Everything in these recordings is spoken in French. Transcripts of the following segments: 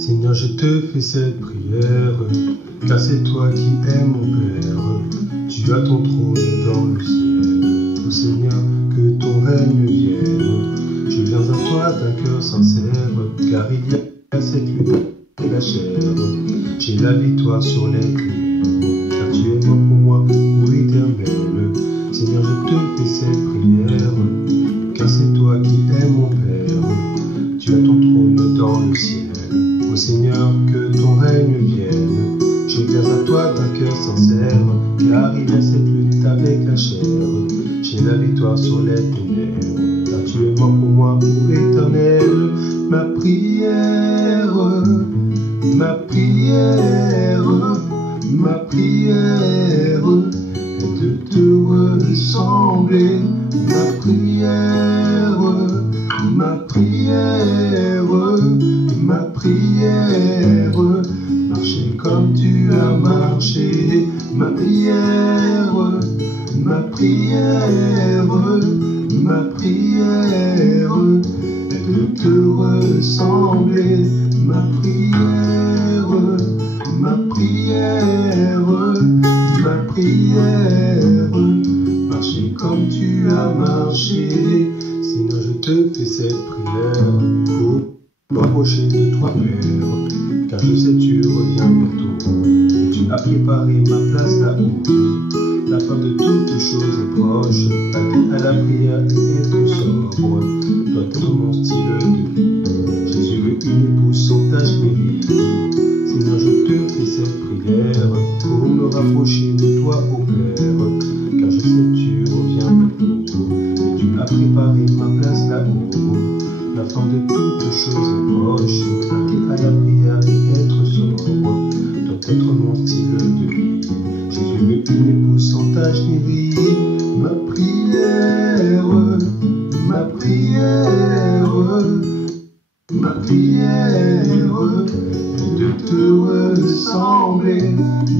Seigneur, je te fais cette prière, car c'est toi qui es mon Père. Tu as ton trône dans le ciel. Oh Seigneur, que ton règne vienne. Je viens à toi d'un cœur sincère, car il y a cette lutte et la chair. J'ai la victoire sur les prières, car tu es mort pour moi, pour éternel. Seigneur, je te fais cette prière, car c'est toi qui es mon Père. Tu as ton trône dans le ciel. Ô Seigneur, que ton règne vienne. Je viens à toi d'un cœur sincère, car il y a cette lutte avec la chair. J'ai la victoire sur les ténèbres, car tu es mort pour moi, pour éternel. Ma prière, ma prière, ma prière est de te ressembler. Ma prière, ma prière, ma prière, marcher comme tu as marché. Ma prière, ma prière, ma prière est de te ressembler. Ma prière, ma prière, ma prière, marcher comme tu as marché. Sinon je te fais cette prière pour m'approcher de toi, Père, car je sais tu reviens bientôt, et tu as préparé ma place là-haut. La fin de toutes choses est proche, aller à la prière et être sobre doit être mon style de vie. Jésus veut une épouse sans tache ni ride. Sinon je te fais cette prière pour me rapprocher de toi, ô Père, car je sais tu reviens bientôt, et tu as préparé ma place là-haut. La fin de toutes choses est proche, aller à la prière et être sobre doit être mon style de vie. Jésus veut une épouse sans tache ni ride. Ma prière, ma prière, ma prière est de te ressembler.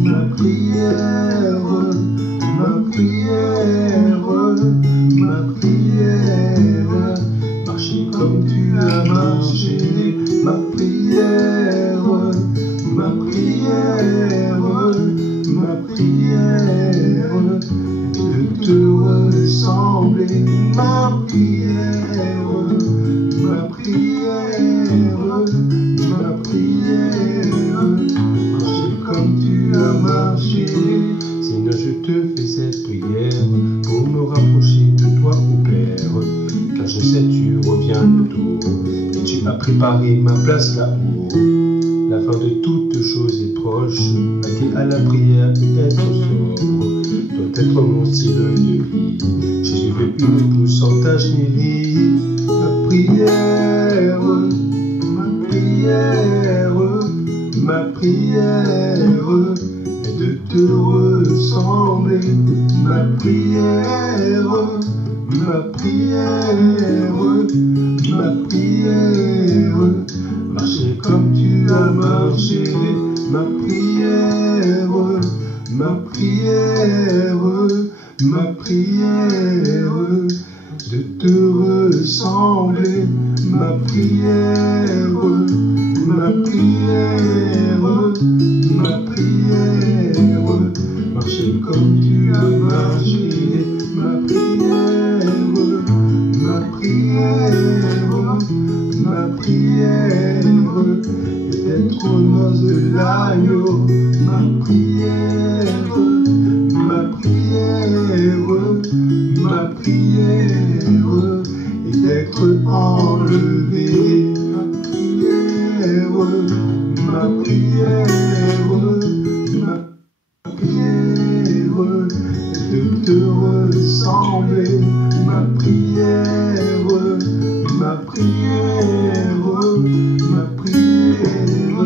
Ma prière, ma prière, ma prière, marcher comme tu as marché. Ma prière, ma prière, ma prière est de te ressembler. Ma prière, ma prière, ma prière, marcher comme tu as marché. Sinon je te fais cette prière pour me rapprocher de toi, ô Père, car je sais tu reviens bientôt, et tu as préparé ma place là-haut. La fin de toutes choses est proche, aller à la prière et être sobre doit être mon style de vie. Jésus veut une épouse sans tache ni ride. Ma prière, ma prière, ma prière est de te ressembler. Ma prière, ma prière, ma prière, marcher comme tu as marché. Ma prière, ma prière, ma prière, de te ressembler. Ma prière, ma prière, ma prière, marcher comme tu as marché. Ma prière, ma prière, ma prière est d'être aux noces de l'agneau. Ma prière, ma prière, ma prière est d'être enlevé. Ma prière, ma prière, ma prière est de te ressembler. Ma prière, ma prière, ma prière,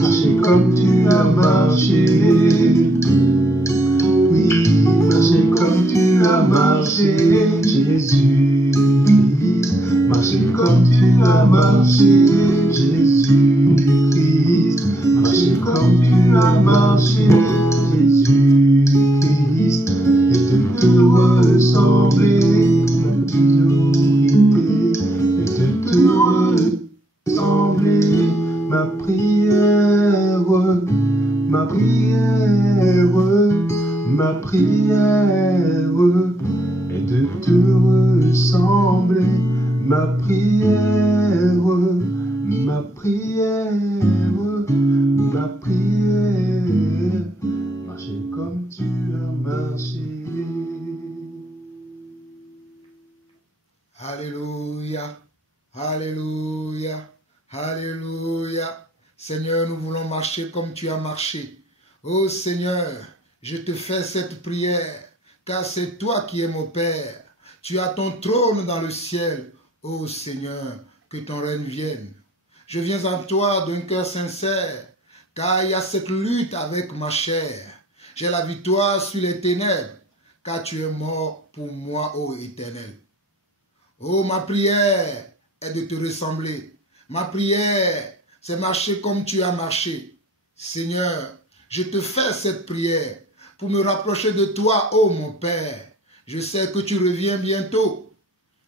marcher comme tu as marché. Oui, marcher comme tu as marché, Jésus-Christ. Marcher comme tu as marché, Jésus-Christ. Marcher comme tu as marché, Jésus-Christ. Et de te ressembler. Ma prière. prière est de te ressembler. Ma prière, ma prière, ma prière, marcher comme tu as marché. Alléluia, alléluia, alléluia. Seigneur, nous voulons marcher comme tu as marché. Oh Seigneur, je te fais cette prière, car c'est toi qui es mon Père. Tu as ton trône dans le ciel. Oh Seigneur, que ton règne vienne. Je viens à toi d'un cœur sincère, car il y a cette lutte avec ma chair. J'ai la victoire sur les ténèbres, car tu es mort pour moi, ô Éternel. Oh, ma prière est de te ressembler. Ma prière, c'est marcher comme tu as marché. Seigneur, je te fais cette prière pour me rapprocher de toi, ô mon Père. Je sais que tu reviens bientôt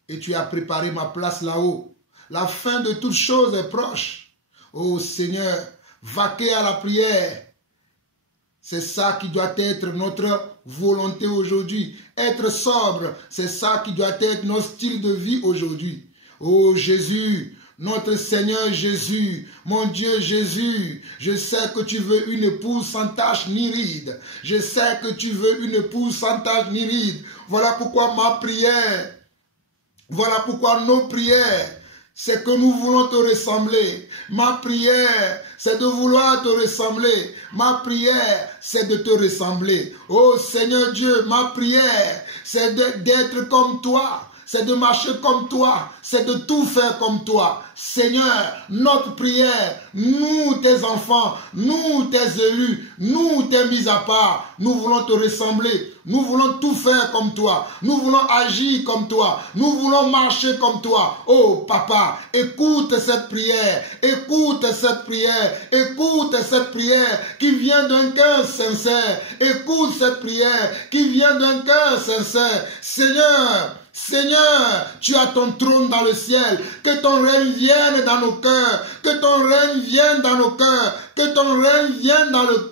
et tu as préparé ma place là-haut. La fin de toutes choses est proche. Ô Seigneur, vaquer à la prière. C'est ça qui doit être notre volonté aujourd'hui. Être sobre, c'est ça qui doit être notre style de vie aujourd'hui. Oh Jésus, notre Seigneur Jésus, mon Dieu Jésus, je sais que tu veux une épouse sans tache ni ride. Je sais que tu veux une épouse sans tache ni ride. Voilà pourquoi ma prière, voilà pourquoi nos prières, c'est que nous voulons te ressembler. Ma prière, c'est de vouloir te ressembler. Ma prière, c'est de te ressembler. Oh Seigneur Dieu, ma prière, c'est d'être comme toi. C'est de marcher comme toi. C'est de tout faire comme toi. Seigneur, notre prière, nous tes enfants, nous tes élus, nous tes mis à part, nous voulons te ressembler. Nous voulons tout faire comme toi. Nous voulons agir comme toi. Nous voulons marcher comme toi. Oh papa, écoute cette prière. Écoute cette prière. Écoute cette prière qui vient d'un cœur sincère. Écoute cette prière qui vient d'un cœur sincère. Seigneur, Seigneur, tu as ton trône dans le ciel. Que ton règne vienne dans nos cœurs. Que ton règne vienne dans nos cœurs. Que ton règne vienne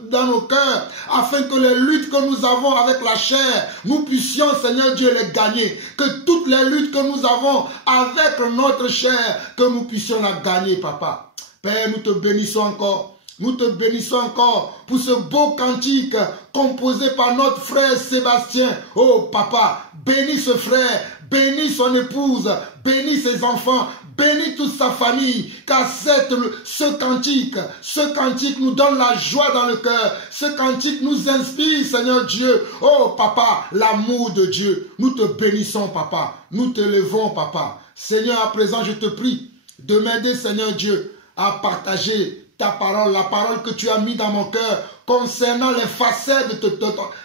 dans nos cœurs. Afin que les luttes que nous avons avec la chair, nous puissions, Seigneur Dieu, les gagner. Que toutes les luttes que nous avons avec notre chair, que nous puissions la gagner, Papa. Père, nous te bénissons encore. Nous te bénissons encore pour ce beau cantique composé par notre frère Sébastien. Oh papa, bénis ce frère, bénis son épouse, bénis ses enfants, bénis toute sa famille. Car ce cantique nous donne la joie dans le cœur. Ce cantique nous inspire, Seigneur Dieu. Oh papa, l'amour de Dieu. Nous te bénissons, papa. Nous te levons, papa. Seigneur, à présent, je te prie de m'aider, Seigneur Dieu, à partager ta parole, la parole que tu as mis dans mon cœur concernant les facettes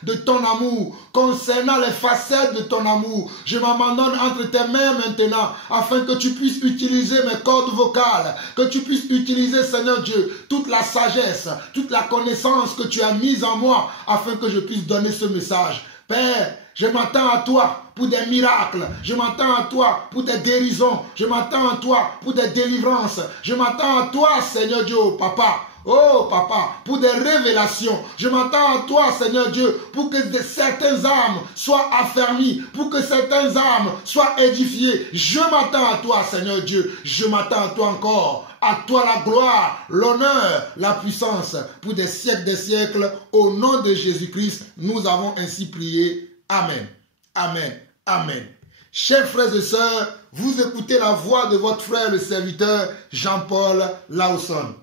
de ton amour, concernant les facettes de ton amour. Je m'abandonne entre tes mains maintenant afin que tu puisses utiliser mes cordes vocales, que tu puisses utiliser, Seigneur Dieu, toute la sagesse, toute la connaissance que tu as mise en moi afin que je puisse donner ce message. Père, je m'attends à toi pour des miracles. Je m'attends à toi pour des guérisons. Je m'attends à toi pour des délivrances. Je m'attends à toi, Seigneur Dieu, papa. Oh, papa, pour des révélations. Je m'attends à toi, Seigneur Dieu, pour que certaines âmes soient affermies, pour que certaines âmes soient édifiées. Je m'attends à toi, Seigneur Dieu. Je m'attends à toi encore. À toi la gloire, l'honneur, la puissance, pour des siècles. Au nom de Jésus-Christ, nous avons ainsi prié. Amen. Amen. Amen. Chers frères et sœurs, vous écoutez la voix de votre frère le serviteur Jean-Paul Lawson.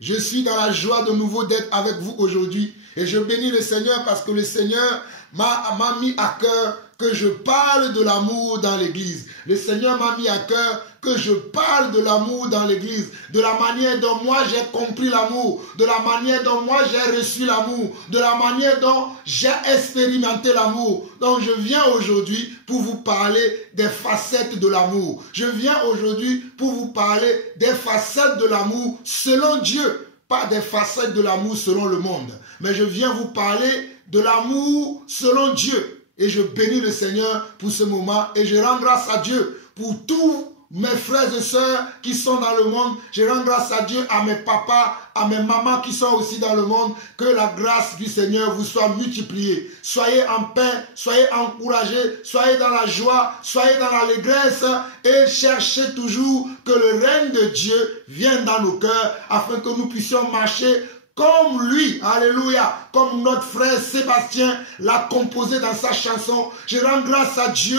Je suis dans la joie de nouveau d'être avec vous aujourd'hui et je bénis le Seigneur parce que le Seigneur m'a mis à cœur que je parle de l'amour dans l'église. Le Seigneur m'a mis à cœur que je parle de l'amour dans l'église, de la manière dont moi j'ai compris l'amour, de la manière dont moi j'ai reçu l'amour, de la manière dont j'ai expérimenté l'amour. Donc je viens aujourd'hui pour vous parler des facettes de l'amour. Je viens aujourd'hui pour vous parler des facettes de l'amour selon Dieu, pas des facettes de l'amour selon le monde. Mais je viens vous parler de l'amour selon Dieu. Et je bénis le Seigneur pour ce moment et je rends grâce à Dieu pour tous mes frères et sœurs qui sont dans le monde. Je rends grâce à Dieu, à mes papas, à mes mamans qui sont aussi dans le monde. Que la grâce du Seigneur vous soit multipliée. Soyez en paix, soyez encouragés, soyez dans la joie, soyez dans l'allégresse et cherchez toujours que le règne de Dieu vienne dans nos cœurs afin que nous puissions marcher comme lui, alléluia, comme notre frère Sébastien l'a composé dans sa chanson. Je rends grâce à Dieu,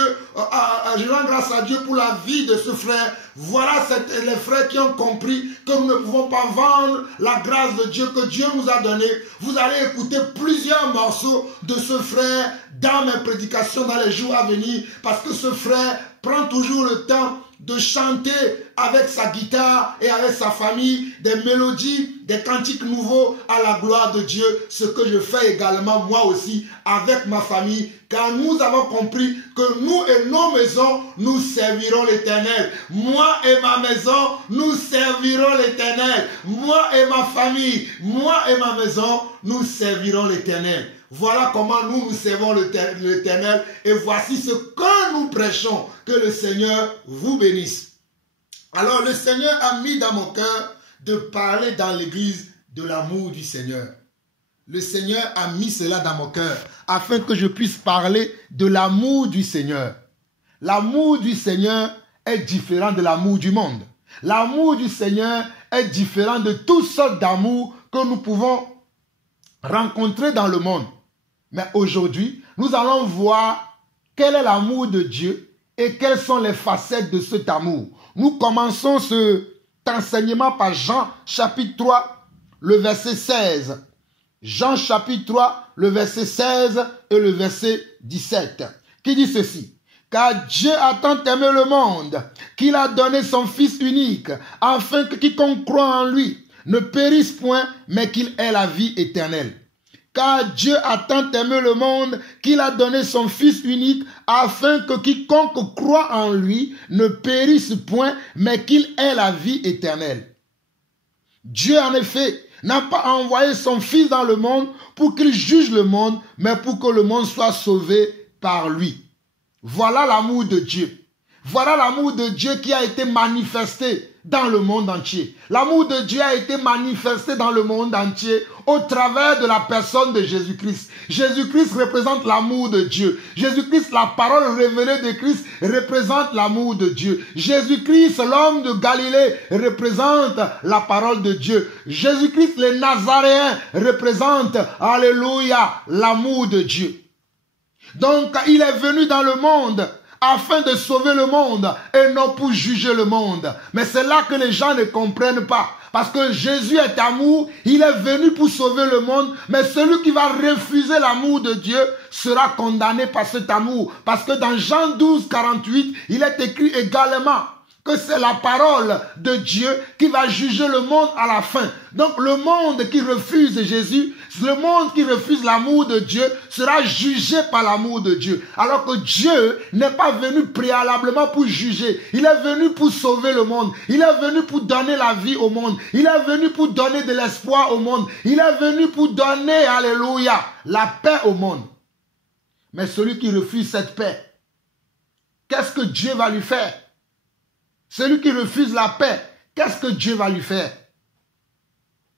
pour la vie de ce frère. Voilà les frères qui ont compris que nous ne pouvons pas vendre la grâce de Dieu que Dieu nous a donnée. Vous allez écouter plusieurs morceaux de ce frère dans mes prédications dans les jours à venir, parce que ce frère prend toujours le temps de chanter avec sa guitare et avec sa famille des mélodies, des cantiques nouveaux à la gloire de Dieu, ce que je fais également moi aussi avec ma famille, car nous avons compris que nous et nos maisons, nous servirons l'Éternel. Moi et ma maison, nous servirons l'Éternel. Moi et ma famille, moi et ma maison, nous servirons l'Éternel. Voilà comment nous servons l'Éternel et voici ce que nous prêchons. Que le Seigneur vous bénisse. Alors le Seigneur a mis dans mon cœur de parler dans l'église de l'amour du Seigneur. Le Seigneur a mis cela dans mon cœur afin que je puisse parler de l'amour du Seigneur. L'amour du Seigneur est différent de l'amour du monde. L'amour du Seigneur est différent de toutes sortes d'amour que nous pouvons rencontrer dans le monde. Mais aujourd'hui, nous allons voir quel est l'amour de Dieu et quelles sont les facettes de cet amour. Nous commençons cet enseignement par Jean chapitre 3, le verset 16. Jean chapitre 3, le verset 16 et le verset 17, qui dit ceci. Car Dieu a tant aimé le monde qu'il a donné son Fils unique, afin que quiconque croit en lui ne périsse point, mais qu'il ait la vie éternelle. Car Dieu a tant aimé le monde qu'il a donné son Fils unique, afin que quiconque croit en lui ne périsse point, mais qu'il ait la vie éternelle. Dieu, en effet, n'a pas envoyé son Fils dans le monde pour qu'il juge le monde, mais pour que le monde soit sauvé par lui. Voilà l'amour de Dieu. Voilà l'amour de Dieu qui a été manifesté dans le monde entier. L'amour de Dieu a été manifesté dans le monde entier au travers de la personne de Jésus-Christ. Jésus-Christ représente l'amour de Dieu. Jésus-Christ, la parole révélée de Christ, représente l'amour de Dieu. Jésus-Christ, l'homme de Galilée, représente la parole de Dieu. Jésus-Christ, les Nazaréens, représente, alléluia, l'amour de Dieu. Donc, il est venu dans le monde afin de sauver le monde et non pour juger le monde. Mais c'est là que les gens ne comprennent pas. Parce que Jésus est amour, il est venu pour sauver le monde, mais celui qui va refuser l'amour de Dieu sera condamné par cet amour. Parce que dans Jean 12, 48, il est écrit également que c'est la parole de Dieu qui va juger le monde à la fin. Donc le monde qui refuse Jésus, le monde qui refuse l'amour de Dieu sera jugé par l'amour de Dieu. Alors que Dieu n'est pas venu préalablement pour juger. Il est venu pour sauver le monde. Il est venu pour donner la vie au monde. Il est venu pour donner de l'espoir au monde. Il est venu pour donner, alléluia, la paix au monde. Mais celui qui refuse cette paix, qu'est-ce que Dieu va lui faire? Celui qui refuse la paix, qu'est-ce que Dieu va lui faire?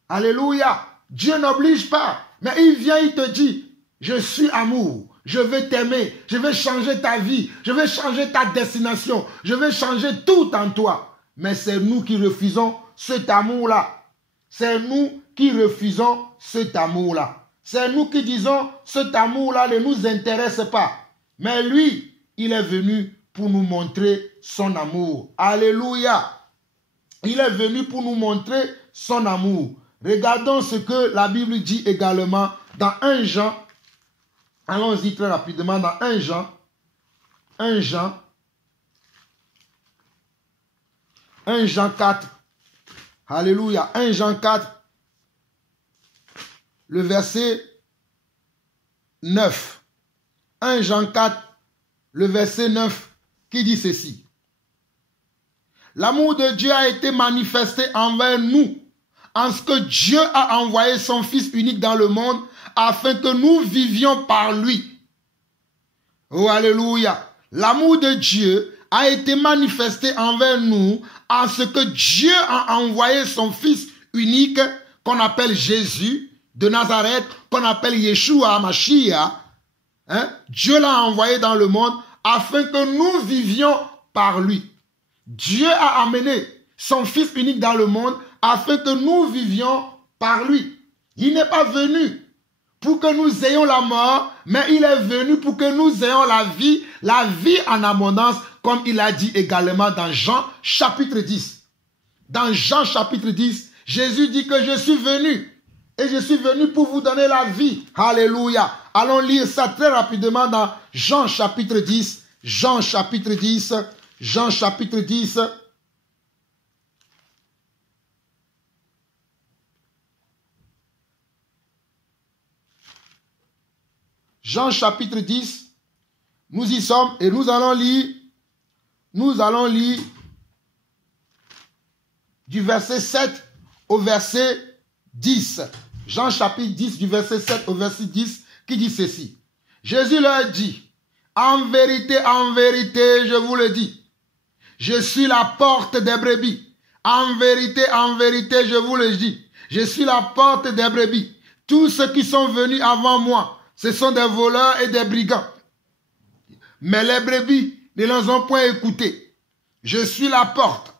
Alléluia. Dieu n'oblige pas. Mais il vient, il te dit, je suis amour. Je vais t'aimer. Je vais changer ta vie. Je vais changer ta destination. Je vais changer tout en toi. Mais c'est nous qui refusons cet amour-là. C'est nous qui refusons cet amour-là. C'est nous qui disons, cet amour-là ne nous intéresse pas. Mais lui, il est venu pour nous montrer son amour. Alléluia. Il est venu pour nous montrer son amour. Regardons ce que la Bible dit également dans 1 Jean. Allons-y très rapidement dans 1 Jean. 1 Jean 4. Alléluia. 1 Jean 4. Le verset 9. 1 Jean 4. Le verset 9. Qui dit ceci. L'amour de Dieu a été manifesté envers nous, en ce que Dieu a envoyé son Fils unique dans le monde, afin que nous vivions par lui. Oh, alléluia. L'amour de Dieu a été manifesté envers nous en ce que Dieu a envoyé son Fils unique qu'on appelle Jésus de Nazareth, qu'on appelle Yeshua Mashiach. Dieu l'a envoyé dans le monde afin que nous vivions par lui. Dieu a amené son Fils unique dans le monde afin que nous vivions par lui. Il n'est pas venu pour que nous ayons la mort, mais il est venu pour que nous ayons la vie en abondance, comme il a dit également dans Jean chapitre 10. Dans Jean chapitre 10, Jésus dit que je suis venu, et je suis venu pour vous donner la vie. Alléluia. Allons lire ça très rapidement dans Jean chapitre 10. Jean chapitre 10. Jean chapitre 10. Jean chapitre 10, nous y sommes et nous allons lire du verset 7 au verset 10. Jean chapitre 10 du verset 7 au verset 10 qui dit ceci. Jésus leur dit, en vérité, je vous le dis, je suis la porte des brebis. En vérité, je vous le dis, je suis la porte des brebis. Tous ceux qui sont venus avant moi, ce sont des voleurs et des brigands. Mais les brebis ne les ont point écoutés. Je suis la porte.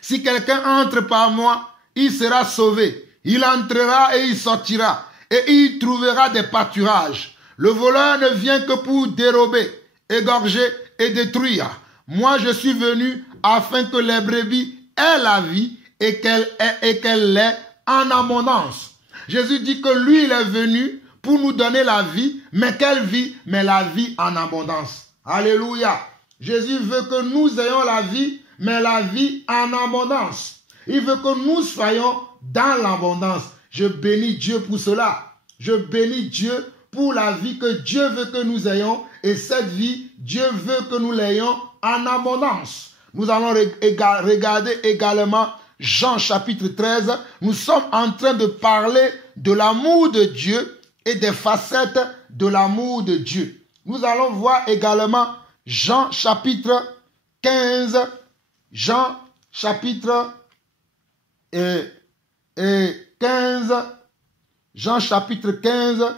Si quelqu'un entre par moi, il sera sauvé. Il entrera et il sortira. Et il trouvera des pâturages. Le voleur ne vient que pour dérober, égorger et détruire. Moi, je suis venu afin que les brebis aient la vie et qu'elle l'ait en abondance. Jésus dit que lui, il est venu pour nous donner la vie, mais quelle vie? Mais la vie en abondance. Alléluia. Jésus veut que nous ayons la vie, mais la vie en abondance. Il veut que nous soyons dans l'abondance. Je bénis Dieu pour cela. Je bénis Dieu pour la vie que Dieu veut que nous ayons. Et cette vie, Dieu veut que nous l'ayons en abondance. Nous allons regarder également Jean chapitre 13. Nous sommes en train de parler de l'amour de Dieu et des facettes de l'amour de Dieu. Nous allons voir également Jean chapitre 15. Jean chapitre 15. Jean chapitre 15.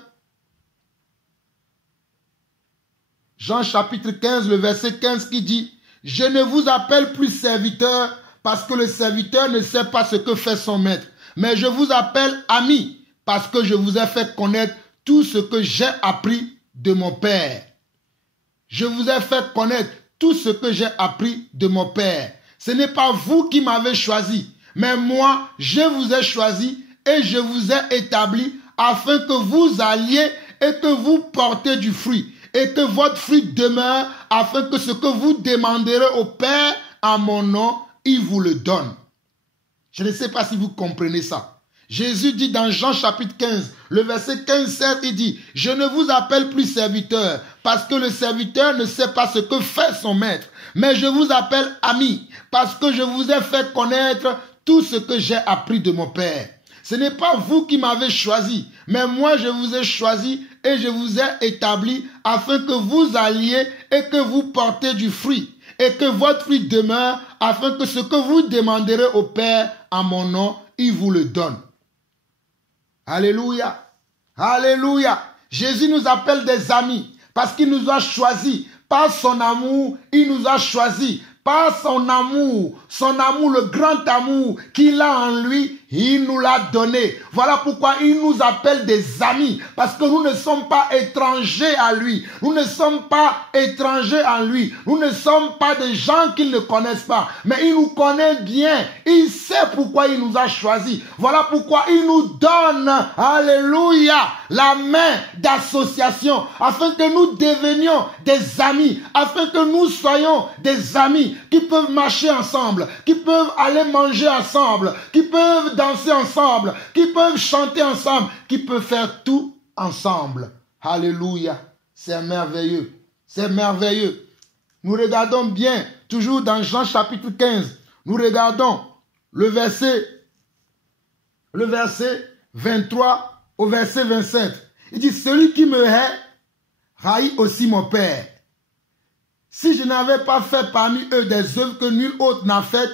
Jean chapitre 15, le verset 15 qui dit « Je ne vous appelle plus serviteur parce que le serviteur ne sait pas ce que fait son maître, mais je vous appelle ami. Parce que je vous ai fait connaître tout ce que j'ai appris de mon Père. Je vous ai fait connaître tout ce que j'ai appris de mon Père. Ce n'est pas vous qui m'avez choisi, mais moi, je vous ai choisi et je vous ai établi afin que vous alliez et que vous portez du fruit et que votre fruit demeure afin que ce que vous demanderez au Père en mon nom, il vous le donne. Je ne sais pas si vous comprenez ça. Jésus dit dans Jean chapitre 15, le verset 15-7, il dit « Je ne vous appelle plus serviteur, parce que le serviteur ne sait pas ce que fait son maître, mais je vous appelle ami, parce que je vous ai fait connaître tout ce que j'ai appris de mon Père. Ce n'est pas vous qui m'avez choisi, mais moi je vous ai choisi et je vous ai établi afin que vous alliez et que vous portez du fruit, et que votre fruit demeure, afin que ce que vous demanderez au Père en mon nom, il vous le donne. » Alléluia. Alléluia. Jésus nous appelle des amis parce qu'il nous a choisis. Par son amour, il nous a choisis. Par son amour, le grand amour qu'il a en lui, il nous l'a donné. Voilà pourquoi il nous appelle des amis. Parce que nous ne sommes pas étrangers à lui. Nous ne sommes pas étrangers en lui. Nous ne sommes pas des gens qu'il ne connaissent pas. Mais il nous connaît bien. Il sait pourquoi il nous a choisis. Voilà pourquoi il nous donne, alléluia, la main d'association. Afin que nous devenions des amis. Afin que nous soyons des amis qui peuvent marcher ensemble, qui peuvent aller manger ensemble, qui peuvent danser ensemble, qui peuvent chanter ensemble, qui peuvent faire tout ensemble. Alléluia. C'est merveilleux. C'est merveilleux. Nous regardons bien, toujours dans Jean chapitre 15, nous regardons le verset 23 au verset 27. Il dit, celui qui me hait, haït aussi mon Père. si je n'avais pas fait parmi eux des œuvres que nul autre n'a faites,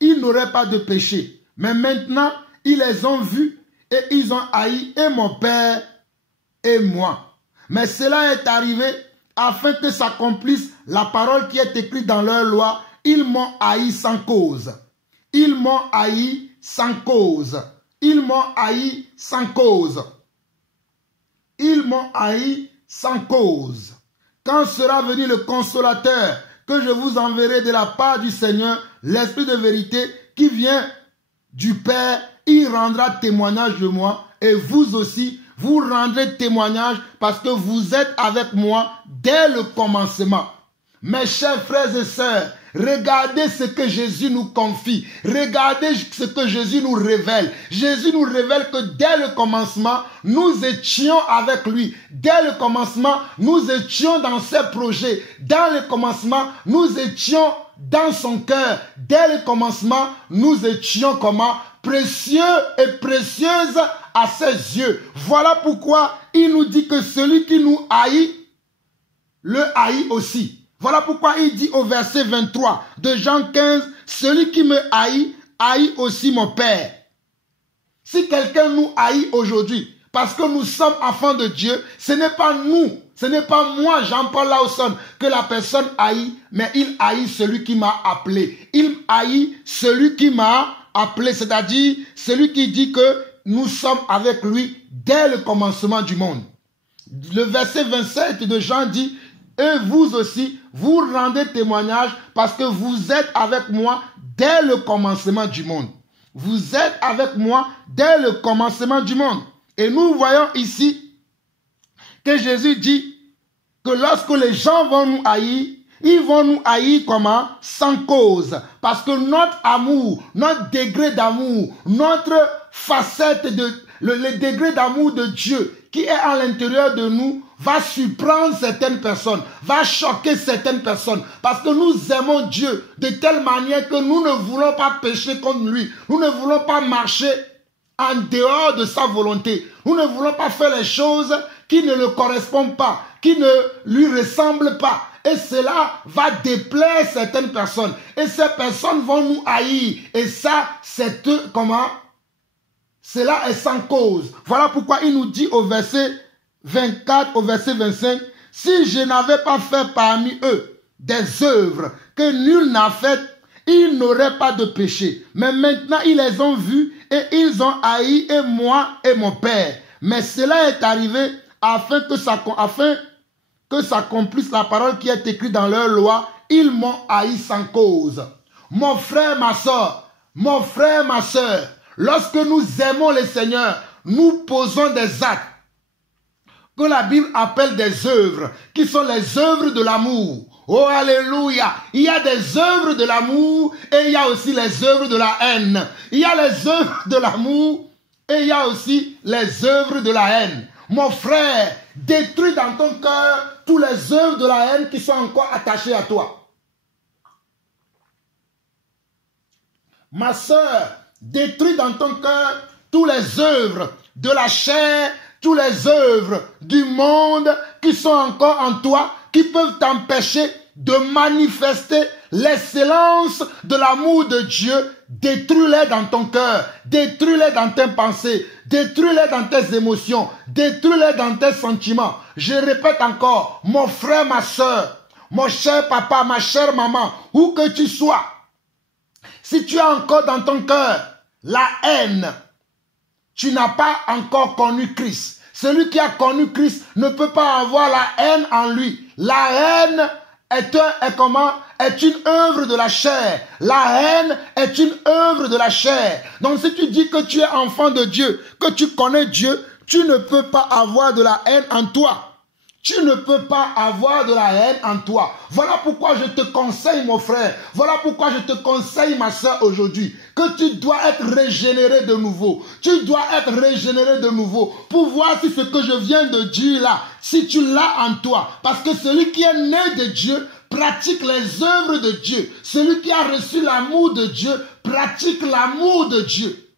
ils n'auraient pas de péché. Mais maintenant, ils les ont vus et ils ont haï et mon Père et moi. Mais cela est arrivé afin que s'accomplisse la parole qui est écrite dans leur loi. Ils m'ont haï sans cause. Ils m'ont haï sans cause. Ils m'ont haï sans cause. Ils m'ont haï sans cause. Quand sera venu le consolateur que je vous enverrai de la part du Seigneur, l'Esprit de vérité qui vient du Père, il rendra témoignage de moi et vous aussi, vous rendrez témoignage parce que vous êtes avec moi dès le commencement. Mes chers frères et sœurs, regardez ce que Jésus nous confie. Regardez ce que Jésus nous révèle. Jésus nous révèle que dès le commencement, nous étions avec lui. Dès le commencement, nous étions dans ses projets. Dans le commencement, nous étions dans son cœur. Dès le commencement, nous étions comment? Précieux et précieuses à ses yeux. Voilà pourquoi il nous dit que celui qui nous haït, le haït aussi. Voilà pourquoi il dit au verset 23 de Jean 15, celui qui me haït, haït aussi mon Père. Si quelqu'un nous haït aujourd'hui, parce que nous sommes enfants de Dieu, ce n'est pas nous, ce n'est pas moi, Jean-Paul Lawson, que la personne haït, mais il haït celui qui m'a appelé. Il haït celui qui m'a appelé, c'est-à-dire celui qui dit que nous sommes avec lui dès le commencement du monde. Le verset 27 de Jean dit, et vous aussi, vous rendez témoignage parce que vous êtes avec moi dès le commencement du monde. Vous êtes avec moi dès le commencement du monde. Et nous voyons ici que Jésus dit que lorsque les gens vont nous haïr, ils vont nous haïr comment? Sans cause. Parce que notre amour, notre degré d'amour, notre facette, le degré d'amour de Dieu qui est à l'intérieur de nous va surprendre certaines personnes, va choquer certaines personnes. Parce que nous aimons Dieu de telle manière que nous ne voulons pas pécher contre lui. Nous ne voulons pas marcher en dehors de sa volonté. Nous ne voulons pas faire les choses qui ne le correspondent pas, qui ne lui ressemblent pas. Et cela va déplaire certaines personnes. Et ces personnes vont nous haïr. Et ça, c'est comment? Cela est sans cause. Voilà pourquoi il nous dit au verset 24, au verset 25, si je n'avais pas fait parmi eux des œuvres que nul n'a faites, ils n'auraient pas de péché. Mais maintenant, ils les ont vus et ils ont haï et moi et mon Père. Mais cela est arrivé afin que s'accomplisse la parole qui est écrite dans leur loi. Ils m'ont haï sans cause. Mon frère, ma soeur, mon frère, ma soeur, lorsque nous aimons le Seigneur, nous posons des actes que la Bible appelle des œuvres, qui sont les œuvres de l'amour. Oh, alléluia! Il y a des œuvres de l'amour et il y a aussi les œuvres de la haine. Il y a les œuvres de l'amour et il y a aussi les œuvres de la haine. Mon frère, détruis dans ton cœur tous les œuvres de la haine qui sont encore attachées à toi. Ma soeur, détruis dans ton cœur tous les œuvres de la chair, tous les œuvres du monde qui sont encore en toi, qui peuvent t'empêcher de manifester l'excellence de l'amour de Dieu. Détruis-les dans ton cœur, détruis-les dans tes pensées, détruis-les dans tes émotions, détruis-les dans tes sentiments. Je répète encore, mon frère, ma soeur, mon cher papa, ma chère maman, où que tu sois, si tu as encore dans ton cœur la haine, tu n'as pas encore connu Christ. Celui qui a connu Christ ne peut pas avoir la haine en lui. La haine est une œuvre de la chair. La haine est une œuvre de la chair. Donc si tu dis que tu es enfant de Dieu, que tu connais Dieu, tu ne peux pas avoir de la haine en toi. Tu ne peux pas avoir de la haine en toi. Voilà pourquoi je te conseille, mon frère. Voilà pourquoi je te conseille, ma soeur, aujourd'hui, que tu dois être régénéré de nouveau. Tu dois être régénéré de nouveau pour voir si ce que je viens de dire là, si tu l'as en toi. Parce que celui qui est né de Dieu pratique les œuvres de Dieu. Celui qui a reçu l'amour de Dieu pratique l'amour de Dieu.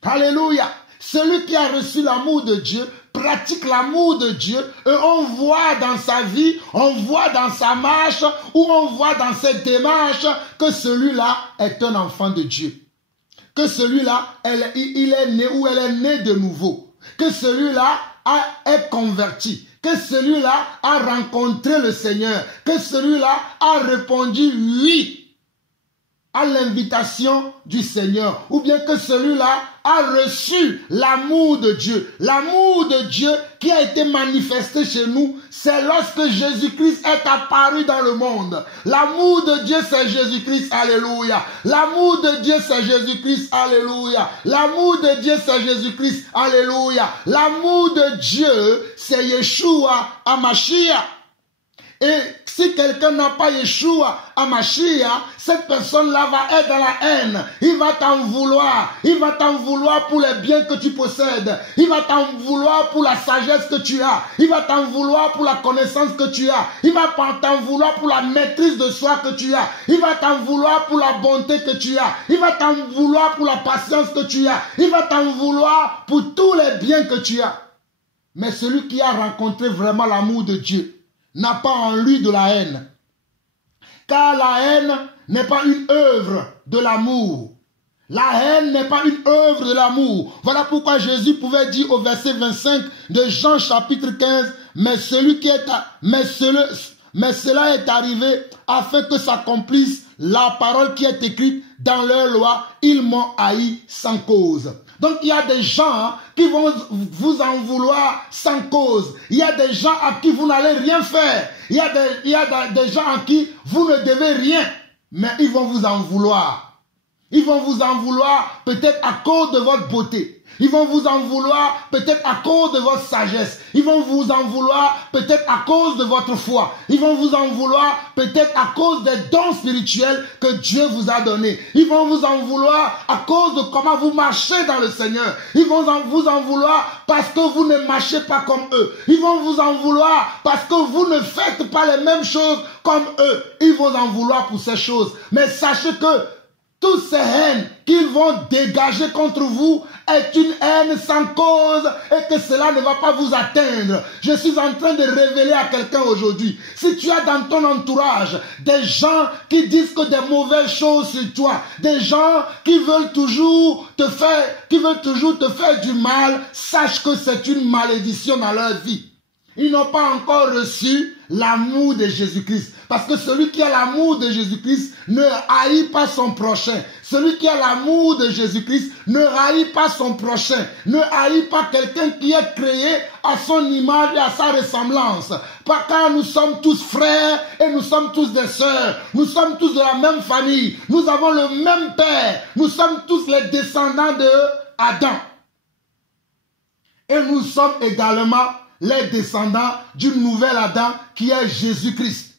Alléluia. Celui qui a reçu l'amour de Dieu pratique l'amour de Dieu et on voit dans sa vie, on voit dans sa marche ou on voit dans cette démarche que celui-là est un enfant de Dieu. Que celui-là, il est né ou elle est née de nouveau. Que celui-là est converti. Que celui-là a rencontré le Seigneur. Que celui-là a répondu oui à l'invitation du Seigneur, ou bien que celui-là a reçu l'amour de Dieu. L'amour de Dieu qui a été manifesté chez nous, c'est lorsque Jésus-Christ est apparu dans le monde. L'amour de Dieu, c'est Jésus-Christ, alléluia. L'amour de Dieu, c'est Jésus-Christ, alléluia. L'amour de Dieu, c'est Jésus-Christ, alléluia. L'amour de Dieu, c'est Yeshua HaMashiach. Et si quelqu'un n'a pas Yeshua HaMashiach, cette personne-là va être dans la haine. Il va t'en vouloir. Il va t'en vouloir pour les biens que tu possèdes. Il va t'en vouloir pour la sagesse que tu as. Il va t'en vouloir pour la connaissance que tu as. Il va t'en vouloir pour la maîtrise de soi que tu as. Il va t'en vouloir pour la bonté que tu as. Il va t'en vouloir pour la patience que tu as. Il va t'en vouloir pour tous les biens que tu as. Mais celui qui a rencontré vraiment l'amour de Dieu n'a pas en lui de la haine. Car la haine n'est pas une œuvre de l'amour. La haine n'est pas une œuvre de l'amour. Voilà pourquoi Jésus pouvait dire au verset 25 de Jean chapitre 15, mais cela est arrivé afin que s'accomplisse la parole qui est écrite dans leur loi, ils m'ont haï sans cause. Donc il y a des gens qui vont vous en vouloir sans cause. Il y a des gens à qui vous n'allez rien faire. Il y a des gens à qui vous ne devez rien. Mais ils vont vous en vouloir. Ils vont vous en vouloir peut-être à cause de votre beauté. Ils vont vous en vouloir peut-être à cause de votre sagesse. Ils vont vous en vouloir peut-être à cause de votre foi. Ils vont vous en vouloir peut-être à cause des dons spirituels que Dieu vous a donnés. Ils vont vous en vouloir à cause de comment vous marchez dans le Seigneur. Ils vont vous en vouloir parce que vous ne marchez pas comme eux. Ils vont vous en vouloir parce que vous ne faites pas les mêmes choses comme eux. Ils vont en vouloir pour ces choses. Mais sachez que toutes ces haines qu'ils vont dégager contre vous est une haine sans cause et que cela ne va pas vous atteindre. Je suis en train de révéler à quelqu'un aujourd'hui. Si tu as dans ton entourage des gens qui disent que des mauvaises choses sur toi, des gens qui veulent toujours te faire du mal, sache que c'est une malédiction dans leur vie. Ils n'ont pas encore reçu l'amour de Jésus-Christ. Parce que celui qui a l'amour de Jésus-Christ ne haït pas son prochain. Celui qui a l'amour de Jésus-Christ ne haït pas son prochain. Ne haït pas quelqu'un qui est créé à son image et à sa ressemblance. Pas car nous sommes tous frères et nous sommes tous des sœurs. Nous sommes tous de la même famille. Nous avons le même père. Nous sommes tous les descendants de Adam. Et nous sommes également les descendants du nouvel Adam qui est Jésus-Christ.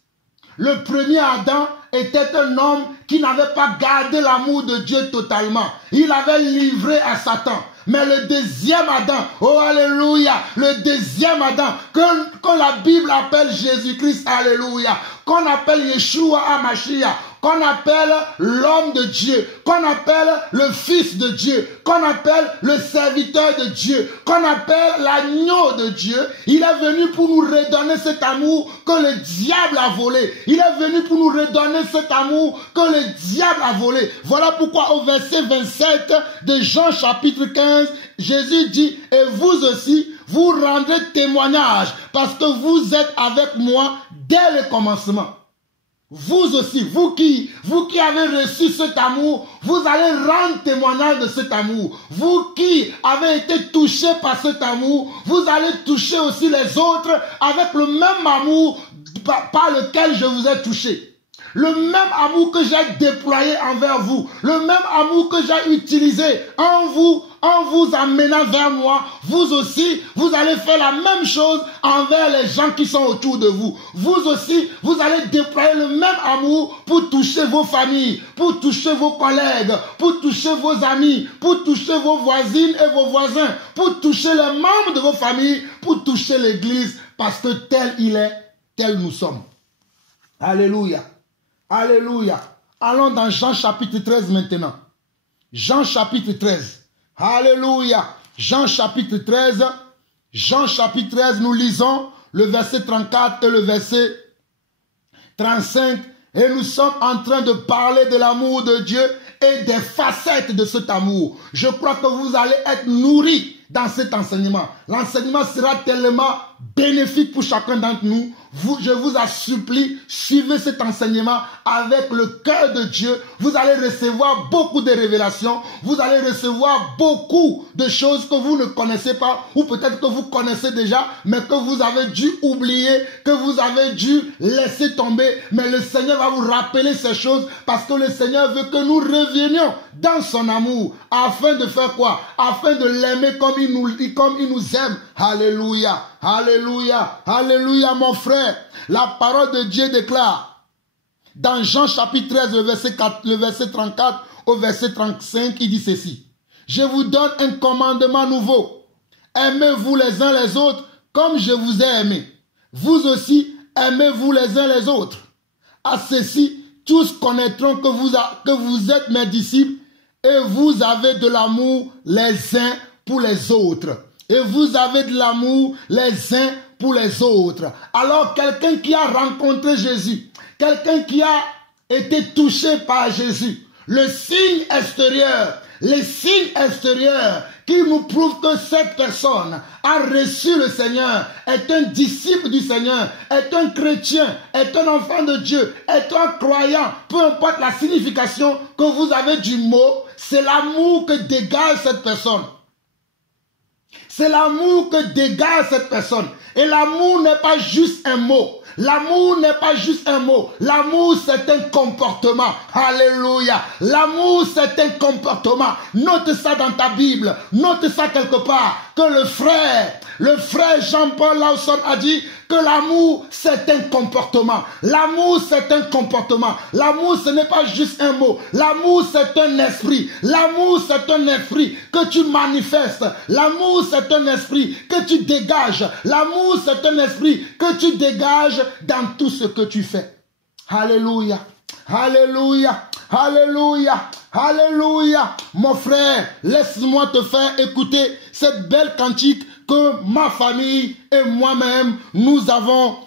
Le premier Adam était un homme qui n'avait pas gardé l'amour de Dieu totalement. Il avait livré à Satan. Mais le deuxième Adam, oh alléluia, le deuxième Adam, que la Bible appelle Jésus-Christ, alléluia, qu'on appelle Yeshua HaMashiach, qu'on appelle l'homme de Dieu, qu'on appelle le fils de Dieu, qu'on appelle le serviteur de Dieu, qu'on appelle l'agneau de Dieu. Il est venu pour nous redonner cet amour que le diable a volé. Il est venu pour nous redonner cet amour que le diable a volé. Voilà pourquoi au verset 27 de Jean chapitre 15, Jésus dit, et vous aussi, vous rendrez témoignage parce que vous êtes avec moi dès le commencement. Vous aussi, vous qui avez reçu cet amour, vous allez rendre témoignage de cet amour. Vous qui avez été touchés par cet amour, vous allez toucher aussi les autres avec le même amour par lequel je vous ai touché. Le même amour que j'ai déployé envers vous, le même amour que j'ai utilisé en vous amenant vers moi, vous aussi, vous allez faire la même chose envers les gens qui sont autour de vous. Vous aussi, vous allez déployer le même amour pour toucher vos familles, pour toucher vos collègues, pour toucher vos amis, pour toucher vos voisines et vos voisins, pour toucher les membres de vos familles, pour toucher l'église, parce que tel il est, tel nous sommes. Alléluia. Alléluia. Allons dans Jean chapitre 13 maintenant. Jean chapitre 13. Alléluia. Jean chapitre 13. Jean chapitre 13, nous lisons le verset 34 et le verset 35. Et nous sommes en train de parler de l'amour de Dieu et des facettes de cet amour. Je crois que vous allez être nourris dans cet enseignement. L'enseignement sera tellement bénéfique pour chacun d'entre nous. Je vous en supplie, suivez cet enseignement avec le cœur de Dieu. Vous allez recevoir beaucoup de révélations. Vous allez recevoir beaucoup de choses que vous ne connaissez pas, ou peut-être que vous connaissez déjà, mais que vous avez dû oublier, que vous avez dû laisser tomber. Mais le Seigneur va vous rappeler ces choses parce que le Seigneur veut que nous revenions dans son amour. Afin de faire quoi? Afin de l'aimer comme il nous aime. Alléluia, alléluia, alléluia mon frère. La parole de Dieu déclare dans Jean chapitre 13, le verset 34 au verset 35, il dit ceci. Je vous donne un commandement nouveau. Aimez-vous les uns les autres comme je vous ai aimé. Vous aussi, aimez-vous les uns les autres. À ceci, tous connaîtront que vous êtes mes disciples et vous avez de l'amour les uns pour les autres. Et vous avez de l'amour les uns pour les autres. Alors quelqu'un qui a rencontré Jésus, quelqu'un qui a été touché par Jésus, le signe extérieur, les signes extérieurs qui nous prouvent que cette personne a reçu le Seigneur, est un disciple du Seigneur, est un chrétien, est un enfant de Dieu, est un croyant, peu importe la signification que vous avez du mot, c'est l'amour que dégage cette personne. C'est l'amour que dégage cette personne. Et l'amour n'est pas juste un mot. L'amour n'est pas juste un mot. L'amour, c'est un comportement. Alléluia. L'amour, c'est un comportement. Note ça dans ta Bible. Note ça quelque part. Que le frère Jean-Paul Lawson a dit que l'amour, c'est un comportement. L'amour, c'est un comportement. L'amour, ce n'est pas juste un mot. L'amour, c'est un esprit. L'amour, c'est un esprit que tu manifestes. L'amour, c'est un esprit que tu dégages. L'amour, c'est un esprit que tu dégages dans tout ce que tu fais. Alléluia. Alléluia. Alléluia. Alléluia. Mon frère, laisse-moi te faire écouter cette belle cantique que ma famille et moi-même, nous avons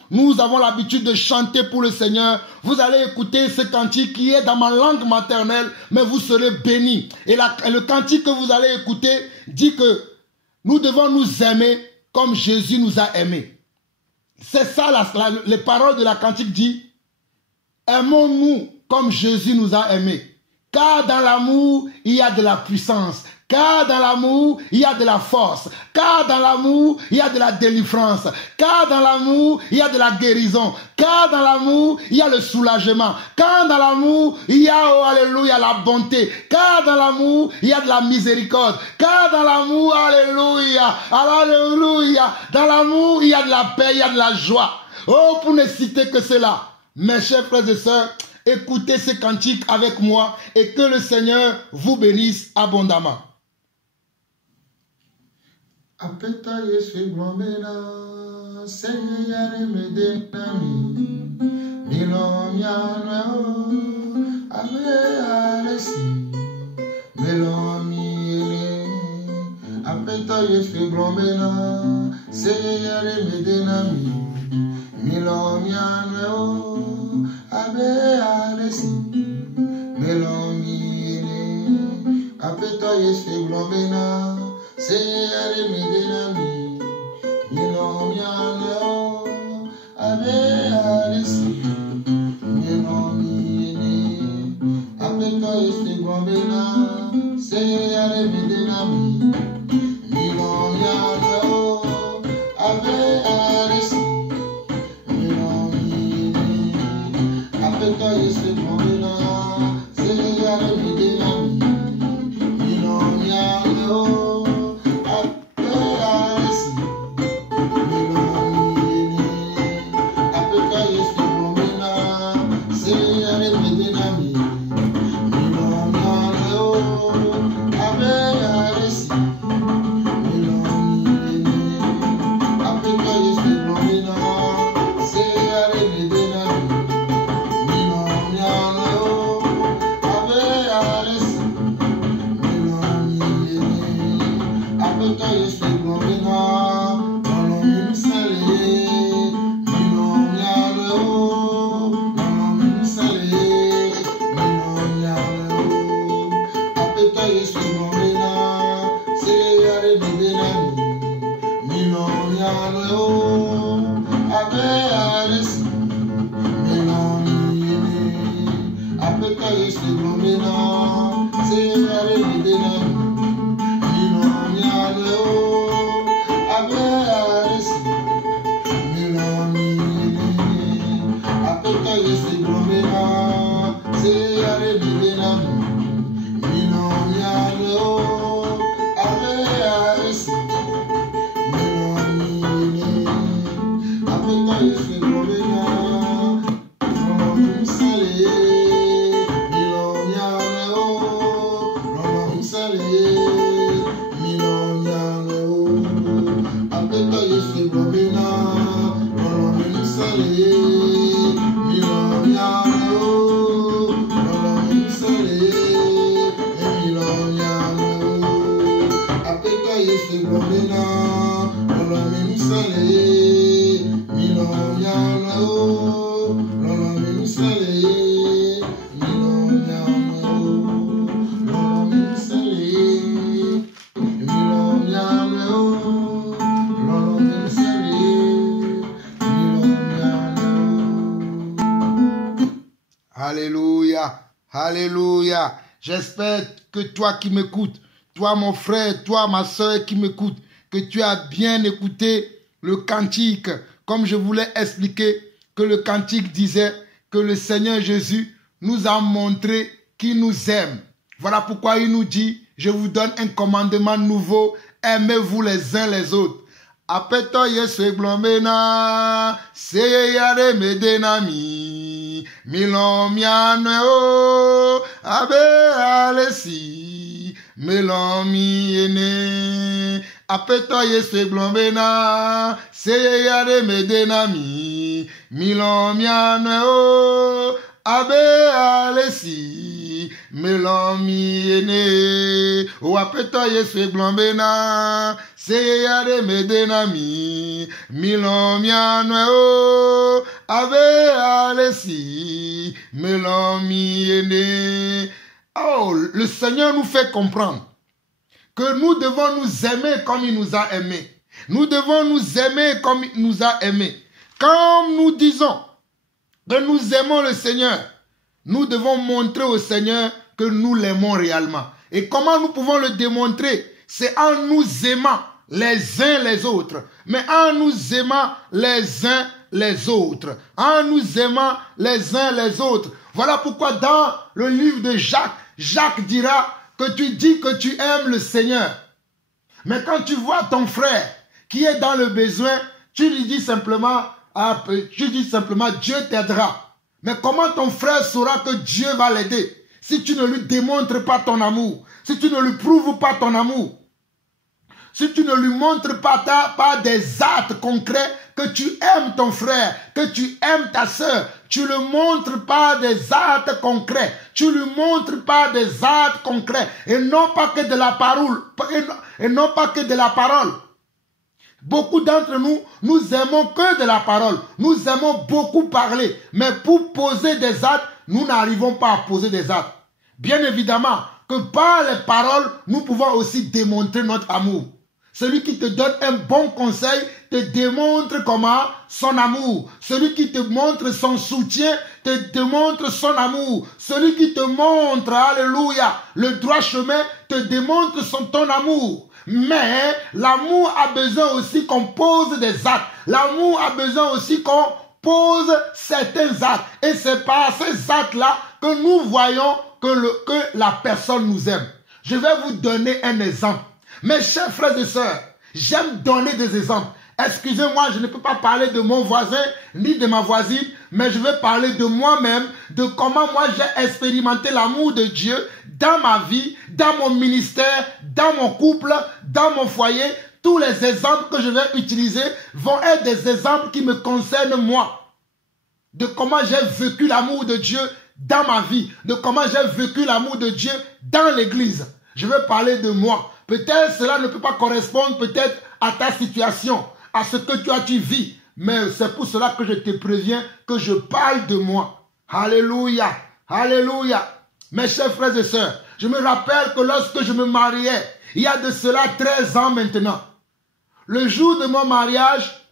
l'habitude de chanter pour le Seigneur. Vous allez écouter ce cantique qui est dans ma langue maternelle, mais vous serez bénis. Et le cantique que vous allez écouter dit que nous devons nous aimer comme Jésus nous a aimés. C'est ça, les paroles de la cantique dit, aimons-nous comme Jésus nous a aimés. Car dans l'amour, il y a de la puissance. Car dans l'amour, il y a de la force. Car dans l'amour, il y a de la délivrance. Car dans l'amour, il y a de la guérison. Car dans l'amour, il y a le soulagement. Car dans l'amour, il y a, oh alléluia, la bonté. Car dans l'amour, il y a de la miséricorde. Car dans l'amour, alléluia, alléluia. Dans l'amour, il y a de la paix, il y a de la joie. Oh, pour ne citer que cela. Mes chers frères et sœurs, écoutez ces cantiques avec moi et que le Seigneur vous bénisse abondamment. Apeta Yesu Gromena, Seigneur me denami, Miloniano, Ave Alessi, Melomiele, Apeta Yesu Gromena, Seigneur me denami, Miloniano, Ave Alessi, Melomiele, Apeta Yesu Gromena, Seigneur Medinami, Milomiano, Ave Alessi, Milomiene, Apeta Yesu Gromena, Seigneur Medinami, Milomiano, Ave Alessi, Milomiene, Apeta Yesu Gromena, Seigneur Medinami, Milomiano. Alléluia. J'espère que toi qui m'écoutes, toi mon frère, toi ma soeur qui m'écoute, que tu as bien écouté le cantique, comme je voulais expliquer que le cantique disait que le Seigneur Jésus nous a montré qu'il nous aime. Voilà pourquoi il nous dit, je vous donne un commandement nouveau, aimez-vous les uns les autres. Apeto Yesu glombena, seyare medenami, milon mianwe o, abe alesi, milon miene. Apeto Yesu glombena, seyare medenami, milon mianwe o, abe alesi, milon miene. O apeto Yesu glombena, seyare medenami, milon mianwe o, abe alesi, milon miene. Oh, le Seigneur nous fait comprendre que nous devons nous aimer comme il nous a aimés. Nous devons nous aimer comme il nous a aimés. Quand nous disons que nous aimons le Seigneur, nous devons montrer au Seigneur que nous l'aimons réellement. Et comment nous pouvons le démontrer? C'est en nous aimant les uns les autres. Mais en nous aimant les uns les autres. En nous aimant les uns les autres. Voilà pourquoi dans le livre de Jacques, Jacques dira que tu dis que tu aimes le Seigneur. Mais quand tu vois ton frère qui est dans le besoin, tu lui dis simplement, Dieu t'aidera. Mais comment ton frère saura que Dieu va l'aider si tu ne lui démontres pas ton amour, si tu ne lui prouves pas ton amour, si tu ne lui montres pas par des actes concrets que tu aimes ton frère, que tu aimes ta soeur, tu le montres par des actes concrets, tu lui montres par des actes concrets et non pas que de la parole, et non pas que de la parole. Beaucoup d'entre nous, nous aimons que de la parole. Nous aimons beaucoup parler. Mais pour poser des actes, nous n'arrivons pas à poser des actes. Bien évidemment que par les paroles, nous pouvons aussi démontrer notre amour. Celui qui te donne un bon conseil te démontre comment son amour. Celui qui te montre son soutien te démontre son amour. Celui qui te montre, alléluia, le droit chemin te démontre ton amour. Mais l'amour a besoin aussi qu'on pose des actes. L'amour a besoin aussi qu'on pose certains actes. Et c'est par ces actes-là que nous voyons que la personne nous aime. Je vais vous donner un exemple. Mes chers frères et sœurs, j'aime donner des exemples. Excusez-moi, je ne peux pas parler de mon voisin ni de ma voisine, mais je vais parler de moi-même, de comment moi j'ai expérimenté l'amour de Dieu dans ma vie, dans mon ministère, dans mon couple, dans mon foyer. Tous les exemples que je vais utiliser vont être des exemples qui me concernent moi. De comment j'ai vécu l'amour de Dieu dans ma vie, de comment j'ai vécu l'amour de Dieu dans l'église. Je vais parler de moi. Peut-être cela ne peut pas correspondre peut-être à ta situation, à ce que tu vis. Mais c'est pour cela que je te préviens que je parle de moi. Alléluia. Alléluia. Mes chers frères et sœurs, je me rappelle que lorsque je me mariais, il y a de cela 13 ans maintenant. Le jour de mon mariage,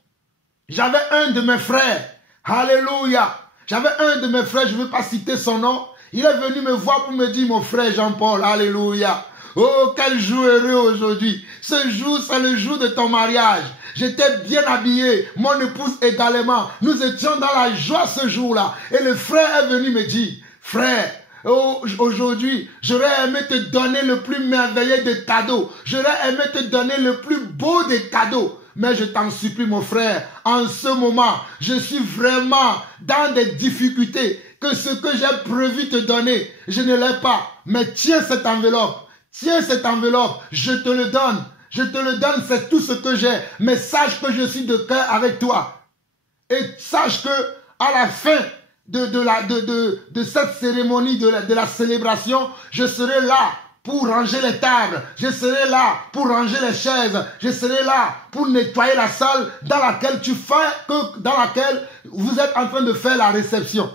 j'avais un de mes frères. Alléluia. J'avais un de mes frères, je ne veux pas citer son nom. Il est venu me voir pour me dire, mon frère Jean-Paul, alléluia. Oh, quel jour heureux aujourd'hui. Ce jour, c'est le jour de ton mariage. J'étais bien habillé, mon épouse également. Nous étions dans la joie ce jour-là. Et le frère est venu me dire, frère, aujourd'hui, j'aurais aimé te donner le plus merveilleux des cadeaux. J'aurais aimé te donner le plus beau des cadeaux. Mais je t'en supplie, mon frère, en ce moment, je suis vraiment dans des difficultés. Que ce que j'ai prévu te donner, je ne l'ai pas. Mais tiens cette enveloppe. Tiens cette enveloppe, je te le donne. Je te le donne, c'est tout ce que j'ai. Mais sache que je suis de cœur avec toi. Et sache que à la fin de cette cérémonie, de la célébration, je serai là pour ranger les tables. Je serai là pour ranger les chaises. Je serai là pour nettoyer la salle dans laquelle dans laquelle vous êtes en train de faire la réception.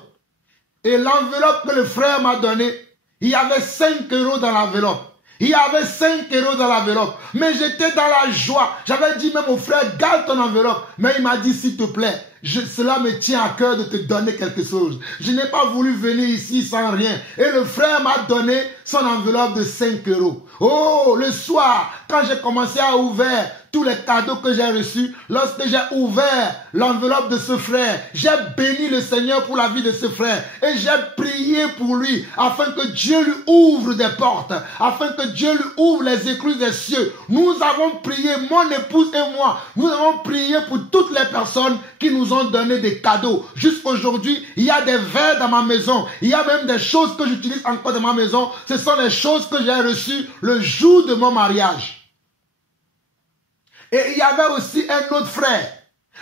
Et l'enveloppe que le frère m'a donnée, il y avait 5 € dans l'enveloppe. Il y avait 5 € dans l'enveloppe. Mais j'étais dans la joie. J'avais dit même au frère, garde ton enveloppe. Mais il m'a dit, s'il te plaît, cela me tient à cœur de te donner quelque chose. Je n'ai pas voulu venir ici sans rien. Et le frère m'a donné son enveloppe de 5 €. Oh, le soir, quand j'ai commencé à ouvrir tous les cadeaux que j'ai reçus, lorsque j'ai ouvert l'enveloppe de ce frère, j'ai béni le Seigneur pour la vie de ce frère. Et j'ai prié pour lui, afin que Dieu lui ouvre des portes, afin que Dieu lui ouvre les écluses des cieux. Nous avons prié, mon épouse et moi, nous avons prié pour toutes les personnes qui nous ont donné des cadeaux. Jusqu'aujourd'hui, il y a des verres dans ma maison. Il y a même des choses que j'utilise encore dans ma maison. Ce sont les choses que j'ai reçues le jour de mon mariage. Et il y avait aussi un autre frère.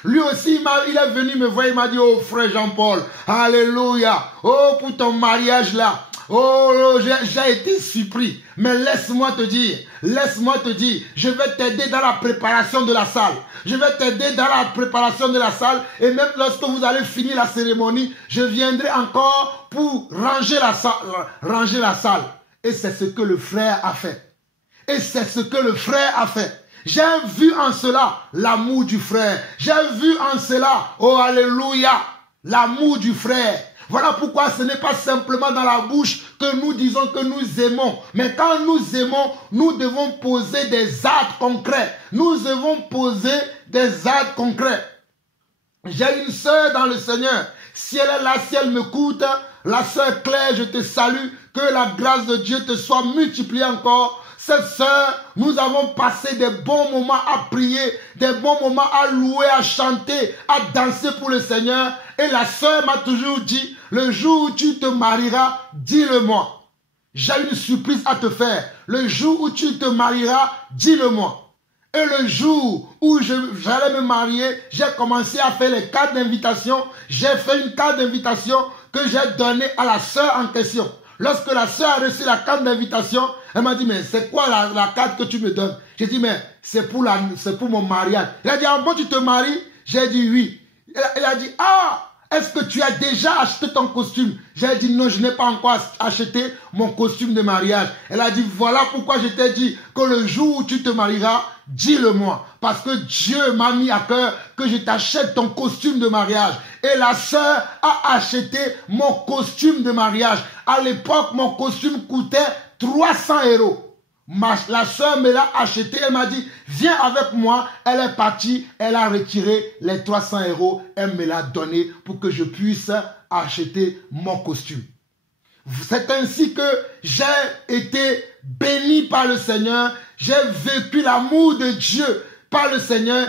Lui aussi, il est venu me voir, il m'a dit, oh frère Jean-Paul, alléluia, oh pour ton mariage là, oh j'ai été surpris. Mais laisse-moi te dire, je vais t'aider dans la préparation de la salle. Je vais t'aider dans la préparation de la salle. Et même lorsque vous allez finir la cérémonie, je viendrai encore pour ranger la salle. Et c'est ce que le frère a fait. J'ai vu en cela l'amour du frère. J'ai vu en cela, oh alléluia, l'amour du frère. Voilà pourquoi ce n'est pas simplement dans la bouche que nous disons que nous aimons. Mais quand nous aimons, nous devons poser des actes concrets. J'ai une sœur dans le Seigneur. Si elle est là, si elle m'écoute, la sœur Claire, je te salue. Que la grâce de Dieu te soit multipliée encore. Cette sœur, nous avons passé des bons moments à prier, des bons moments à louer, à chanter, à danser pour le Seigneur. Et la sœur m'a toujours dit, le jour où tu te marieras, dis-le-moi. J'ai une surprise à te faire. Le jour où tu te marieras, dis-le-moi. Et le jour où j'allais me marier, j'ai commencé à faire les cartes d'invitation. J'ai fait une carte d'invitation que j'ai donnée à la sœur en question. Lorsque la sœur a reçu la carte d'invitation, elle m'a dit, mais c'est quoi la carte que tu me donnes? J'ai dit, mais c'est pour mon mariage. Elle a dit, ah bon, tu te maries? J'ai dit, oui. Elle a dit, ah, est-ce que tu as déjà acheté ton costume? J'ai dit, non, je n'ai pas encore acheté mon costume de mariage. Elle a dit, voilà pourquoi je t'ai dit que le jour où tu te marieras, dis-le-moi. Parce que Dieu m'a mis à cœur que je t'achète ton costume de mariage. Et la sœur a acheté mon costume de mariage. À l'époque, mon costume coûtait 300 €. La sœur me l'a acheté. Elle m'a dit, viens avec moi. Elle est partie. Elle a retiré les 300 €. Elle me l'a donné pour que je puisse acheter mon costume. C'est ainsi que j'ai été béni par le Seigneur. J'ai vécu l'amour de Dieu par le Seigneur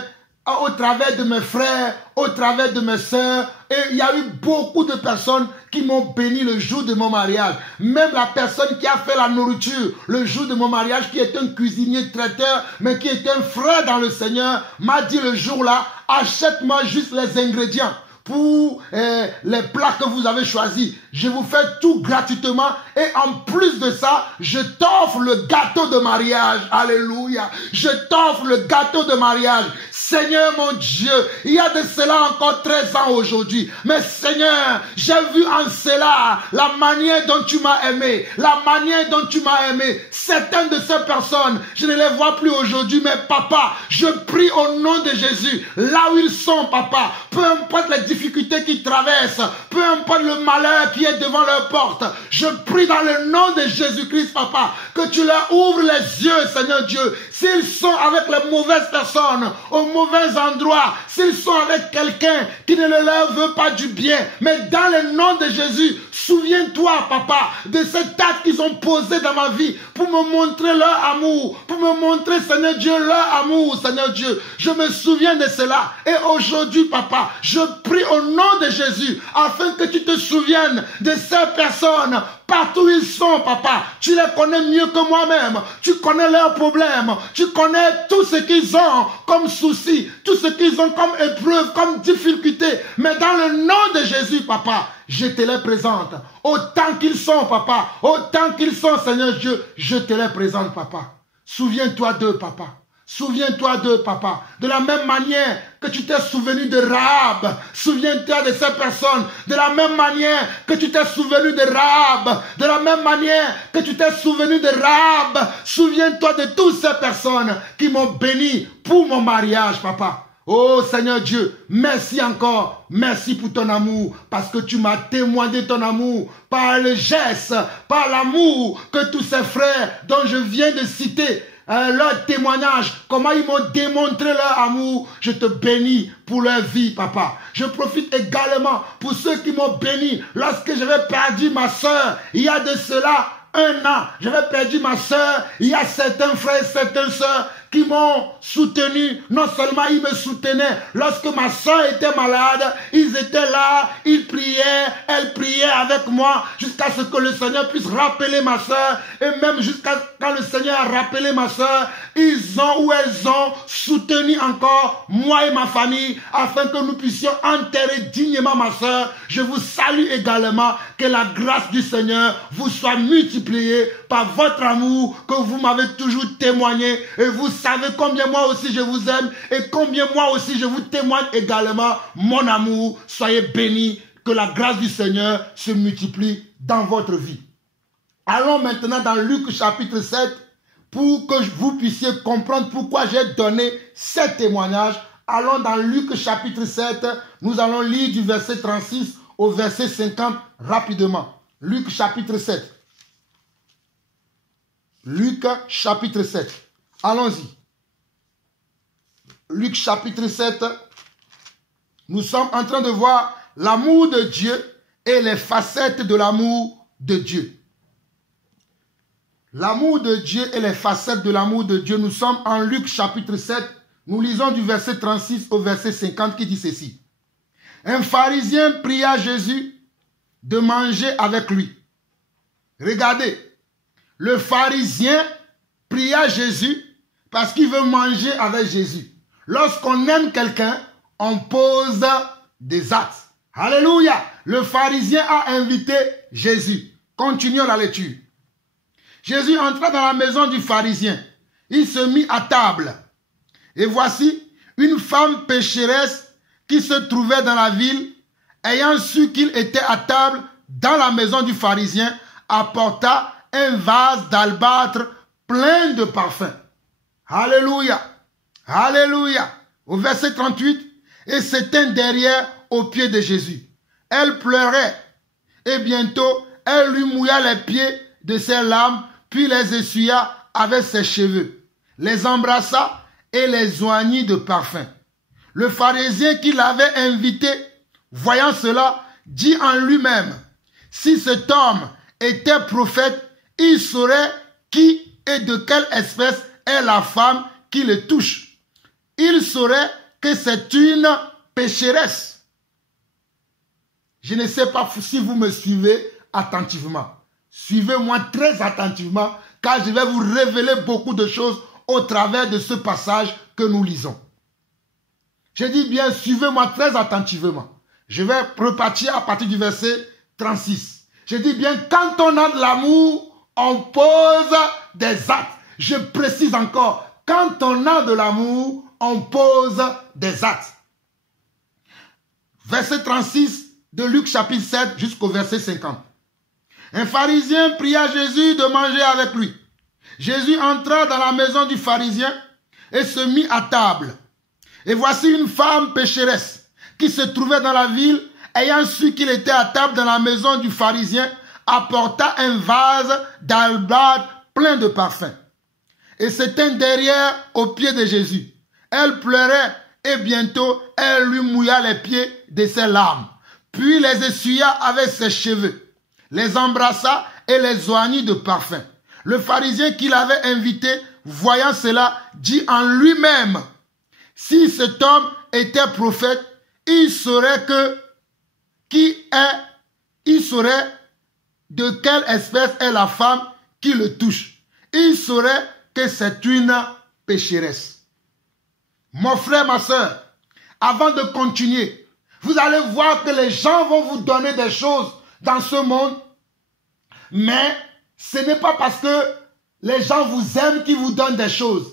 au travers de mes frères, au travers de mes sœurs. Et il y a eu beaucoup de personnes qui m'ont béni le jour de mon mariage. Même la personne qui a fait la nourriture le jour de mon mariage, qui est un cuisinier traiteur, mais qui est un frère dans le Seigneur, m'a dit le jour-là, achète-moi juste les ingrédients pour les plats que vous avez choisis. Je vous fais tout gratuitement et en plus de ça, je t'offre le gâteau de mariage. Alléluia. Je t'offre le gâteau de mariage. Seigneur mon Dieu, il y a de cela encore 13 ans aujourd'hui. Mais Seigneur, j'ai vu en cela la manière dont tu m'as aimé. La manière dont tu m'as aimé. Certaines de ces personnes, je ne les vois plus aujourd'hui. Mais papa, je prie au nom de Jésus. Là où ils sont, papa, peu importe les difficultés qu'ils traversent, peu importe le malheur qui est devant leur porte, je prie dans le nom de Jésus-Christ, papa, que tu leur ouvres les yeux, Seigneur Dieu. S'ils sont avec les mauvaises personnes, au mauvais endroit, s'ils sont avec quelqu'un qui ne leur veut pas du bien, mais dans le nom de Jésus, souviens-toi, papa, de cet acte qu'ils ont posé dans ma vie pour me montrer leur amour, pour me montrer, Seigneur Dieu, leur amour, Seigneur Dieu. Je me souviens de cela. Et aujourd'hui, papa, je prie au nom de Jésus, afin que tu te souviennes de ces personnes, partout où ils sont, papa. Tu les connais mieux que moi-même. Tu connais leurs problèmes. Tu connais tout ce qu'ils ont comme soucis, tout ce qu'ils ont comme épreuve, comme difficulté. Mais dans le nom de Jésus, papa, je te les présente. Autant qu'ils sont, papa. Autant qu'ils sont, Seigneur Dieu, je te les présente, papa. Souviens-toi d'eux, papa. Souviens-toi d'eux, papa. De la même manière que tu t'es souvenu de Rahab, souviens-toi de ces personnes. De la même manière que tu t'es souvenu de Rahab, de la même manière que tu t'es souvenu de Rahab, souviens-toi de toutes ces personnes qui m'ont béni pour mon mariage, papa. Oh Seigneur Dieu, merci encore, merci pour ton amour, parce que tu m'as témoigné ton amour par le geste, par l'amour que tous ces frères dont je viens de citer, leur témoignage, comment ils m'ont démontré leur amour. Je te bénis pour leur vie, papa. Je profite également pour ceux qui m'ont béni lorsque j'avais perdu ma soeur, il y a de cela 1 an, j'avais perdu ma soeur. Il y a certains frères et certaines soeurs qui m'ont soutenu. Non seulement ils me soutenaient, lorsque ma soeur était malade, ils étaient là, ils priaient, elle priait avec moi jusqu'à ce que le Seigneur puisse rappeler ma soeur. Et même jusqu'à quand le Seigneur a rappelé ma soeur, ils ont ou elles ont soutenu encore moi et ma famille afin que nous puissions enterrer dignement ma soeur. Je vous salue également, que la grâce du Seigneur vous soit multipliée par votre amour que vous m'avez toujours témoigné. Et vous savez combien moi aussi je vous aime et combien moi aussi je vous témoigne également mon amour. Soyez bénis, que la grâce du Seigneur se multiplie dans votre vie. Allons maintenant dans Luc chapitre 7 pour que vous puissiez comprendre pourquoi j'ai donné ces témoignages. Allons dans Luc chapitre 7, nous allons lire du verset 36 au verset 50 rapidement. Luc chapitre 7. Luc chapitre 7. Allons-y. Luc chapitre 7. Nous sommes en train de voir l'amour de Dieu et les facettes de l'amour de Dieu. L'amour de Dieu et les facettes de l'amour de Dieu. Nous sommes en Luc chapitre 7. Nous lisons du verset 36 au verset 50 qui dit ceci. Un pharisien pria Jésus de manger avec lui. Regardez, le pharisien pria Jésus parce qu'il veut manger avec Jésus. Lorsqu'on aime quelqu'un, on pose des actes. Alléluia! Le pharisien a invité Jésus. Continuons la lecture. Jésus entra dans la maison du pharisien. Il se mit à table. Et voici une femme pécheresse qui se trouvait dans la ville, ayant su qu'il était à table dans la maison du pharisien, apporta un vase d'albâtre plein de parfums. Alléluia! Alléluia! Au verset 38, et s'éteint derrière aux pieds de Jésus. Elle pleurait, et bientôt elle lui mouilla les pieds de ses larmes, puis les essuya avec ses cheveux, les embrassa et les oignit de parfum. Le pharisien qui l'avait invité, voyant cela, dit en lui-même, si cet homme était prophète, il saurait qui et de quelle espèce est la femme qui le touche. Il saurait que c'est une pécheresse. Je ne sais pas si vous me suivez attentivement. Suivez-moi très attentivement, car je vais vous révéler beaucoup de choses au travers de ce passage que nous lisons. Je dis bien, suivez-moi très attentivement. Je vais repartir à partir du verset 36. Je dis bien, quand on a de l'amour, on pose des actes. Je précise encore, quand on a de l'amour, on pose des actes. Verset 36 de Luc chapitre 7 jusqu'au verset 50. Un pharisien pria Jésus de manger avec lui. Jésus entra dans la maison du pharisien et se mit à table. Et voici une femme pécheresse qui se trouvait dans la ville, ayant su qu'il était à table dans la maison du pharisien, apporta un vase d'albâtre plein de parfums. Et s'éteint derrière aux pieds de Jésus. Elle pleurait et bientôt elle lui mouilla les pieds de ses larmes. Puis les essuya avec ses cheveux, les embrassa et les oignit de parfum. Le pharisien qui l'avait invité, voyant cela, dit en lui-même, si cet homme était prophète, il saurait de quelle espèce est la femme qui le touche. Il saurait que c'est une pécheresse. Mon frère, ma soeur, avant de continuer, vous allez voir que les gens vont vous donner des choses dans ce monde, mais ce n'est pas parce que les gens vous aiment qu'ils vous donnent des choses,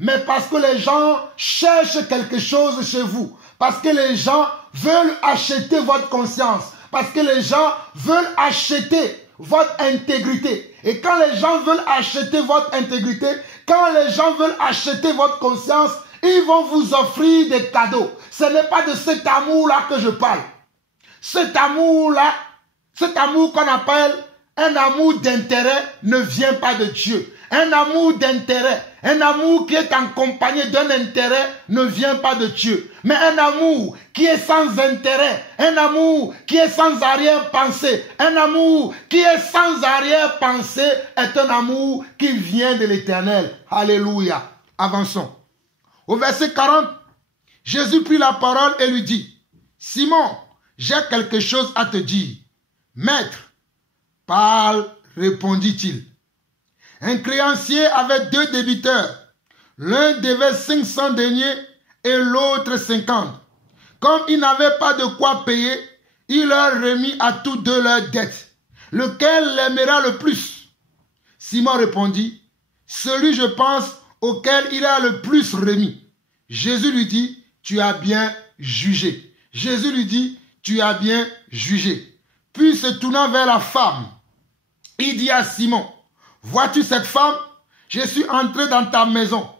mais parce que les gens cherchent quelque chose chez vous, parce que les gens veulent acheter votre conscience, parce que les gens veulent acheter votre intégrité. Et quand les gens veulent acheter votre intégrité, quand les gens veulent acheter votre conscience, Ils vont vous offrir des cadeaux. Ce n'est pas de cet amour-là que je parle. Cet amour-là, cet amour qu'on appelle un amour d'intérêt ne vient pas de Dieu. Un amour d'intérêt, un amour qui est accompagné d'un intérêt ne vient pas de Dieu. Mais un amour qui est sans intérêt, un amour qui est sans arrière-pensée, un amour qui est sans arrière-pensée est un amour qui vient de l'Éternel. Alléluia. Avançons. Au verset 40, Jésus prit la parole et lui dit, « Simon, j'ai quelque chose à te dire. » « Maître, parle, répondit-il. Un créancier avait 2 débiteurs. L'un devait 500 deniers et l'autre 50. Comme il n'avait pas de quoi payer, il leur remit à tous 2 leurs dettes. Lequel l'aimera le plus? Simon répondit, celui, je pense, auquel il a le plus remis. Jésus lui dit, tu as bien jugé. Jésus lui dit, tu as bien jugé. Puis se tournant vers la femme, il dit à Simon, vois-tu cette femme? Je suis entré dans ta maison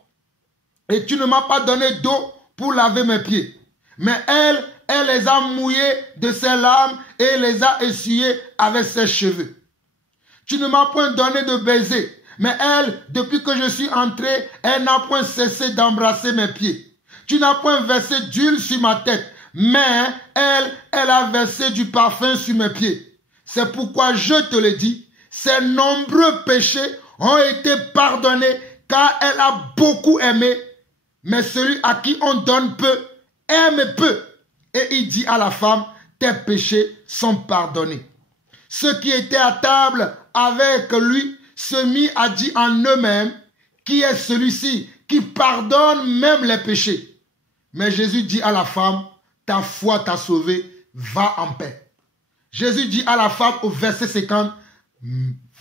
et tu ne m'as pas donné d'eau pour laver mes pieds. Mais elle les a mouillés de ses larmes et les a essuyés avec ses cheveux. Tu ne m'as point donné de baiser, mais elle, depuis que je suis entré, elle n'a point cessé d'embrasser mes pieds. Tu n'as point versé d'huile sur ma tête, mais elle a versé du parfum sur mes pieds. C'est pourquoi je te le dis, ses nombreux péchés ont été pardonnés, car elle a beaucoup aimé. Mais celui à qui on donne peu, aime peu. Et il dit à la femme, tes péchés sont pardonnés. Ceux qui étaient à table avec lui se mit à dire en eux-mêmes, qui est celui-ci qui pardonne même les péchés? Mais Jésus dit à la femme, ta foi t'a sauvé, va en paix. Jésus dit à la femme au verset 50,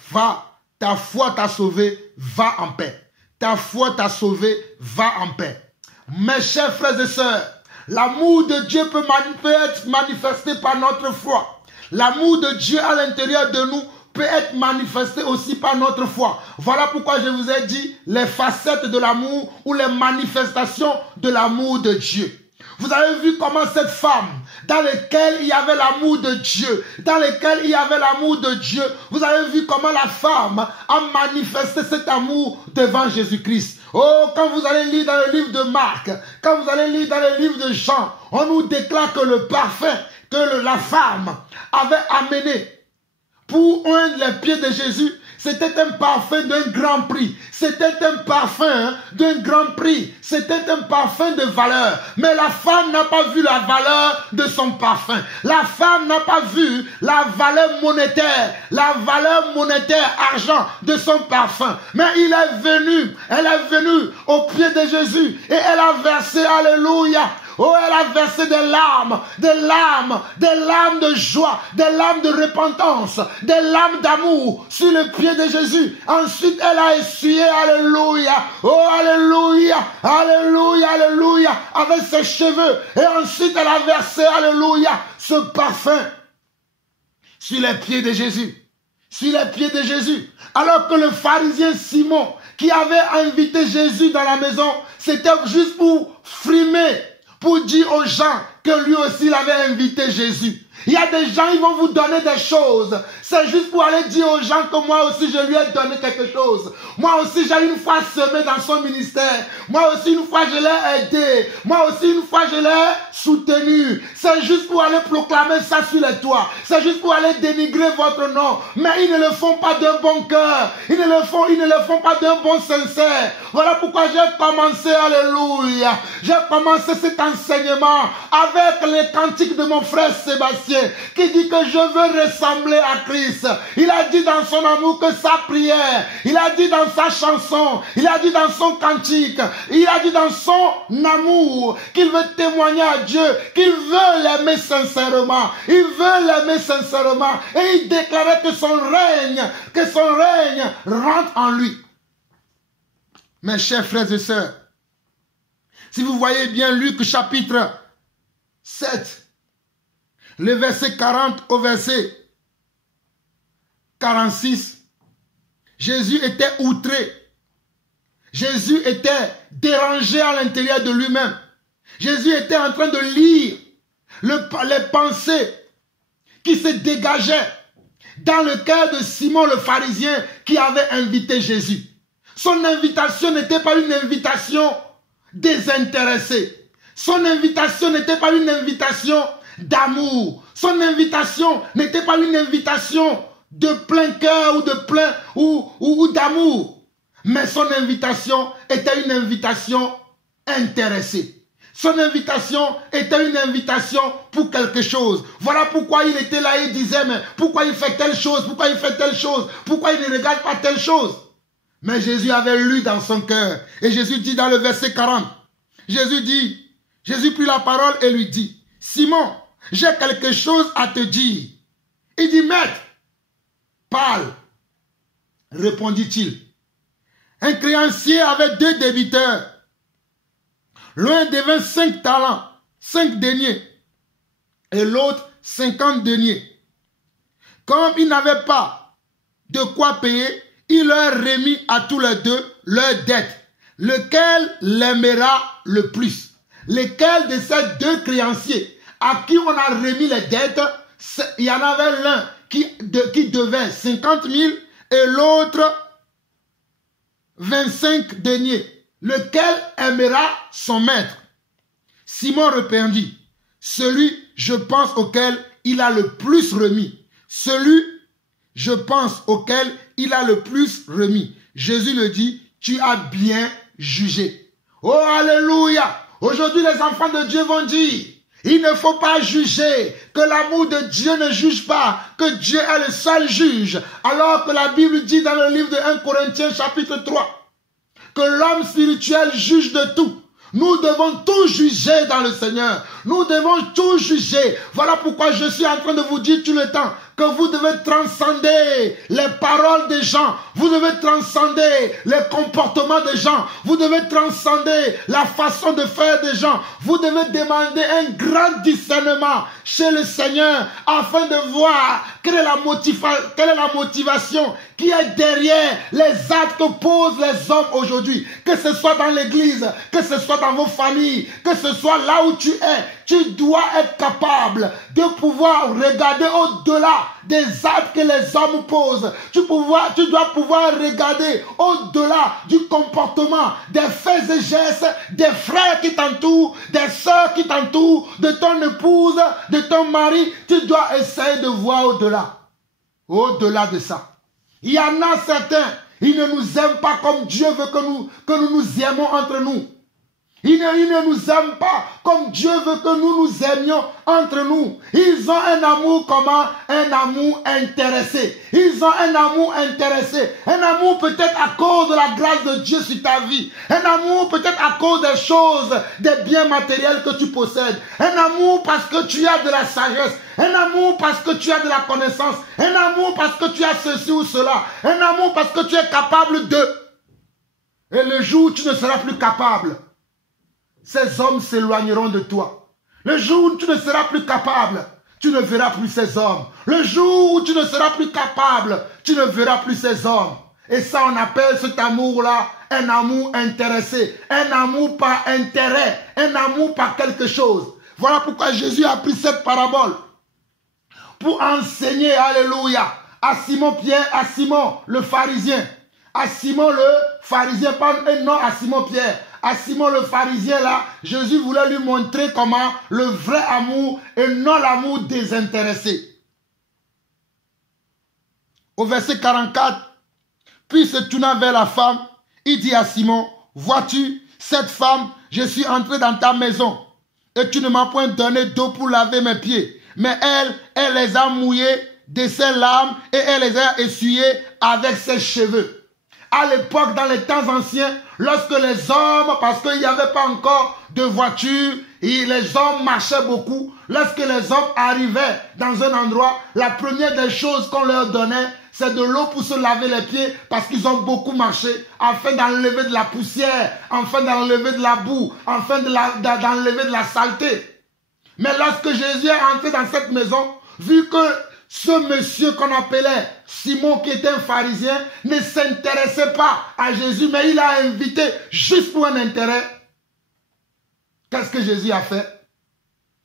va, ta foi t'a sauvé, va en paix. Ta foi t'a sauvé, va en paix. Mes chers frères et sœurs, l'amour de Dieu peut être manifesté par notre foi. L'amour de Dieu à l'intérieur de nous peut être manifesté aussi par notre foi. Voilà pourquoi je vous ai dit les facettes de l'amour ou les manifestations de l'amour de Dieu. Vous avez vu comment cette femme, dans laquelle il y avait l'amour de Dieu, dans laquelle il y avait l'amour de Dieu, vous avez vu comment la femme a manifesté cet amour devant Jésus-Christ. Oh, quand vous allez lire dans le livre de Marc, quand vous allez lire dans le livre de Jean, on nous déclare que le parfum que la femme avait amené pour oindre les pieds de Jésus, c'était un parfum d'un grand prix. C'était un parfum d'un grand prix. C'était un parfum de valeur. Mais la femme n'a pas vu la valeur de son parfum. La femme n'a pas vu la valeur monétaire argent de son parfum. Mais elle est venue au pied de Jésus et elle a versé, alléluia. Oh, elle a versé des larmes de joie, des larmes de repentance, des larmes d'amour sur le pied de Jésus. Ensuite, elle a essuyé, alléluia, oh, alléluia, alléluia, alléluia, avec ses cheveux. Et ensuite, elle a versé, alléluia, ce parfum sur les pieds de Jésus. Sur les pieds de Jésus. Alors que le pharisien Simon, qui avait invité Jésus dans la maison, c'était juste pour frimer, pour dire aux gens que lui aussi il avait invité Jésus. Il y a des gens, ils vont vous donner des choses. C'est juste pour aller dire aux gens que moi aussi je lui ai donné quelque chose. Moi aussi j'ai une fois semé dans son ministère. Moi aussi une fois je l'ai aidé. Moi aussi une fois je l'ai soutenu. C'est juste pour aller proclamer ça sur les toits. C'est juste pour aller dénigrer votre nom. Mais ils ne le font pas d'un bon cœur. Ils ne le font pas d'un bon sincère. Voilà pourquoi j'ai commencé, alléluia. J'ai commencé cet enseignement avec les cantiques de mon frère Sébastien, qui dit que je veux ressembler à Christ. Il a dit dans son amour que sa prière, il a dit dans sa chanson, il a dit dans son cantique, il a dit dans son amour qu'il veut témoigner à Dieu, qu'il veut l'aimer sincèrement. Il veut l'aimer sincèrement. Et il déclarait que son règne rentre en lui. Mes chers frères et sœurs, si vous voyez bien Luc chapitre 7, le verset 40 au verset 46, Jésus était outré. Jésus était dérangé à l'intérieur de lui-même. Jésus était en train de lire les pensées qui se dégageaient dans le cœur de Simon le pharisien qui avait invité Jésus. Son invitation n'était pas une invitation désintéressée. Son invitation n'était pas une invitation d'amour. Son invitation n'était pas une invitation de plein cœur ou de plein ou d'amour. Mais son invitation était une invitation intéressée. Son invitation était une invitation pour quelque chose. Voilà pourquoi il était là et disait, mais pourquoi il fait telle chose? Pourquoi il fait telle chose? Pourquoi il ne regarde pas telle chose? Mais Jésus avait lu dans son cœur. Et Jésus dit dans le verset 40, Jésus prit la parole et lui dit, Simon, j'ai quelque chose à te dire. Il dit, maître, parle, répondit-il. Un créancier avait 2 débiteurs. L'un devint 5 talents, 5 deniers, et l'autre 50 deniers. Comme il n'avait pas de quoi payer, il leur remit à tous les deux leurs dettes. Lequel l'aimera le plus? Lequel de ces 2 créanciers à qui on a remis les dettes, il y en avait l'un qui devait 50 000 et l'autre 25 deniers. Lequel aimera son maître? Simon répondit, celui, je pense, auquel il a le plus remis. Celui, je pense, auquel il a le plus remis. Jésus le dit, tu as bien jugé. Oh, alléluia! Aujourd'hui, les enfants de Dieu vont dire, il ne faut pas juger, que l'amour de Dieu ne juge pas, que Dieu est le seul juge. Alors que la Bible dit dans le livre de 1 Corinthiens chapitre 3, que l'homme spirituel juge de tout. Nous devons tout juger dans le Seigneur. Nous devons tout juger. Voilà pourquoi je suis en train de vous dire tout le temps que vous devez transcender les paroles des gens. Vous devez transcender les comportements des gens. Vous devez transcender la façon de faire des gens. Vous devez demander un grand discernement chez le Seigneur afin de voir quelle est la motivation qui est derrière les actes que posent les hommes aujourd'hui. Que ce soit dans l'église, que ce soit dans vos familles, que ce soit là où tu es. Tu dois être capable de pouvoir regarder au-delà des actes que les hommes posent. Tu dois pouvoir regarder au-delà du comportement, des faits et gestes, des frères qui t'entourent, des sœurs qui t'entourent, de ton épouse, de ton mari. Tu dois essayer de voir au-delà. Au-delà de ça. Il y en a certains, ils ne nous aiment pas comme Dieu veut que nous nous aimons entre nous. Ils ne nous aiment pas comme Dieu veut que nous nous aimions entre nous. Ils ont un amour comment? Un amour intéressé. Ils ont un amour intéressé. Un amour peut-être à cause de la grâce de Dieu sur ta vie. Un amour peut-être à cause des choses, des biens matériels que tu possèdes. Un amour parce que tu as de la sagesse. Un amour parce que tu as de la connaissance. Un amour parce que tu as ceci ou cela. Un amour parce que tu es capable de. Et le jour où tu ne seras plus capable, ces hommes s'éloigneront de toi. Le jour où tu ne seras plus capable, tu ne verras plus ces hommes. Le jour où tu ne seras plus capable, tu ne verras plus ces hommes. Et ça, on appelle cet amour-là un amour intéressé. Un amour par intérêt. Un amour par quelque chose. Voilà pourquoi Jésus a pris cette parabole pour enseigner, alléluia, à Simon-Pierre, à Simon le pharisien. À Simon le pharisien, pas un nom à Simon-Pierre. À Simon le pharisien là, Jésus voulait lui montrer comment le vrai amour et non l'amour désintéressé. Au verset 44, puis se tournant vers la femme, il dit à Simon, vois-tu, cette femme, je suis entré dans ta maison et tu ne m'as point donné d'eau pour laver mes pieds. Mais elle les a mouillés de ses larmes et elle les a essuyés avec ses cheveux. À l'époque, dans les temps anciens, lorsque les hommes, parce qu'il n'y avait pas encore de voiture, et les hommes marchaient beaucoup, lorsque les hommes arrivaient dans un endroit, la première des choses qu'on leur donnait, c'est de l'eau pour se laver les pieds, parce qu'ils ont beaucoup marché, afin d'enlever de la poussière, afin d'enlever de la boue, afin d'enlever de la saleté. Mais lorsque Jésus est entré dans cette maison, vu que Ce monsieur qu'on appelait Simon, qui était un pharisien, ne s'intéressait pas à Jésus, mais il l'a invité juste pour un intérêt. Qu'est-ce que Jésus a fait?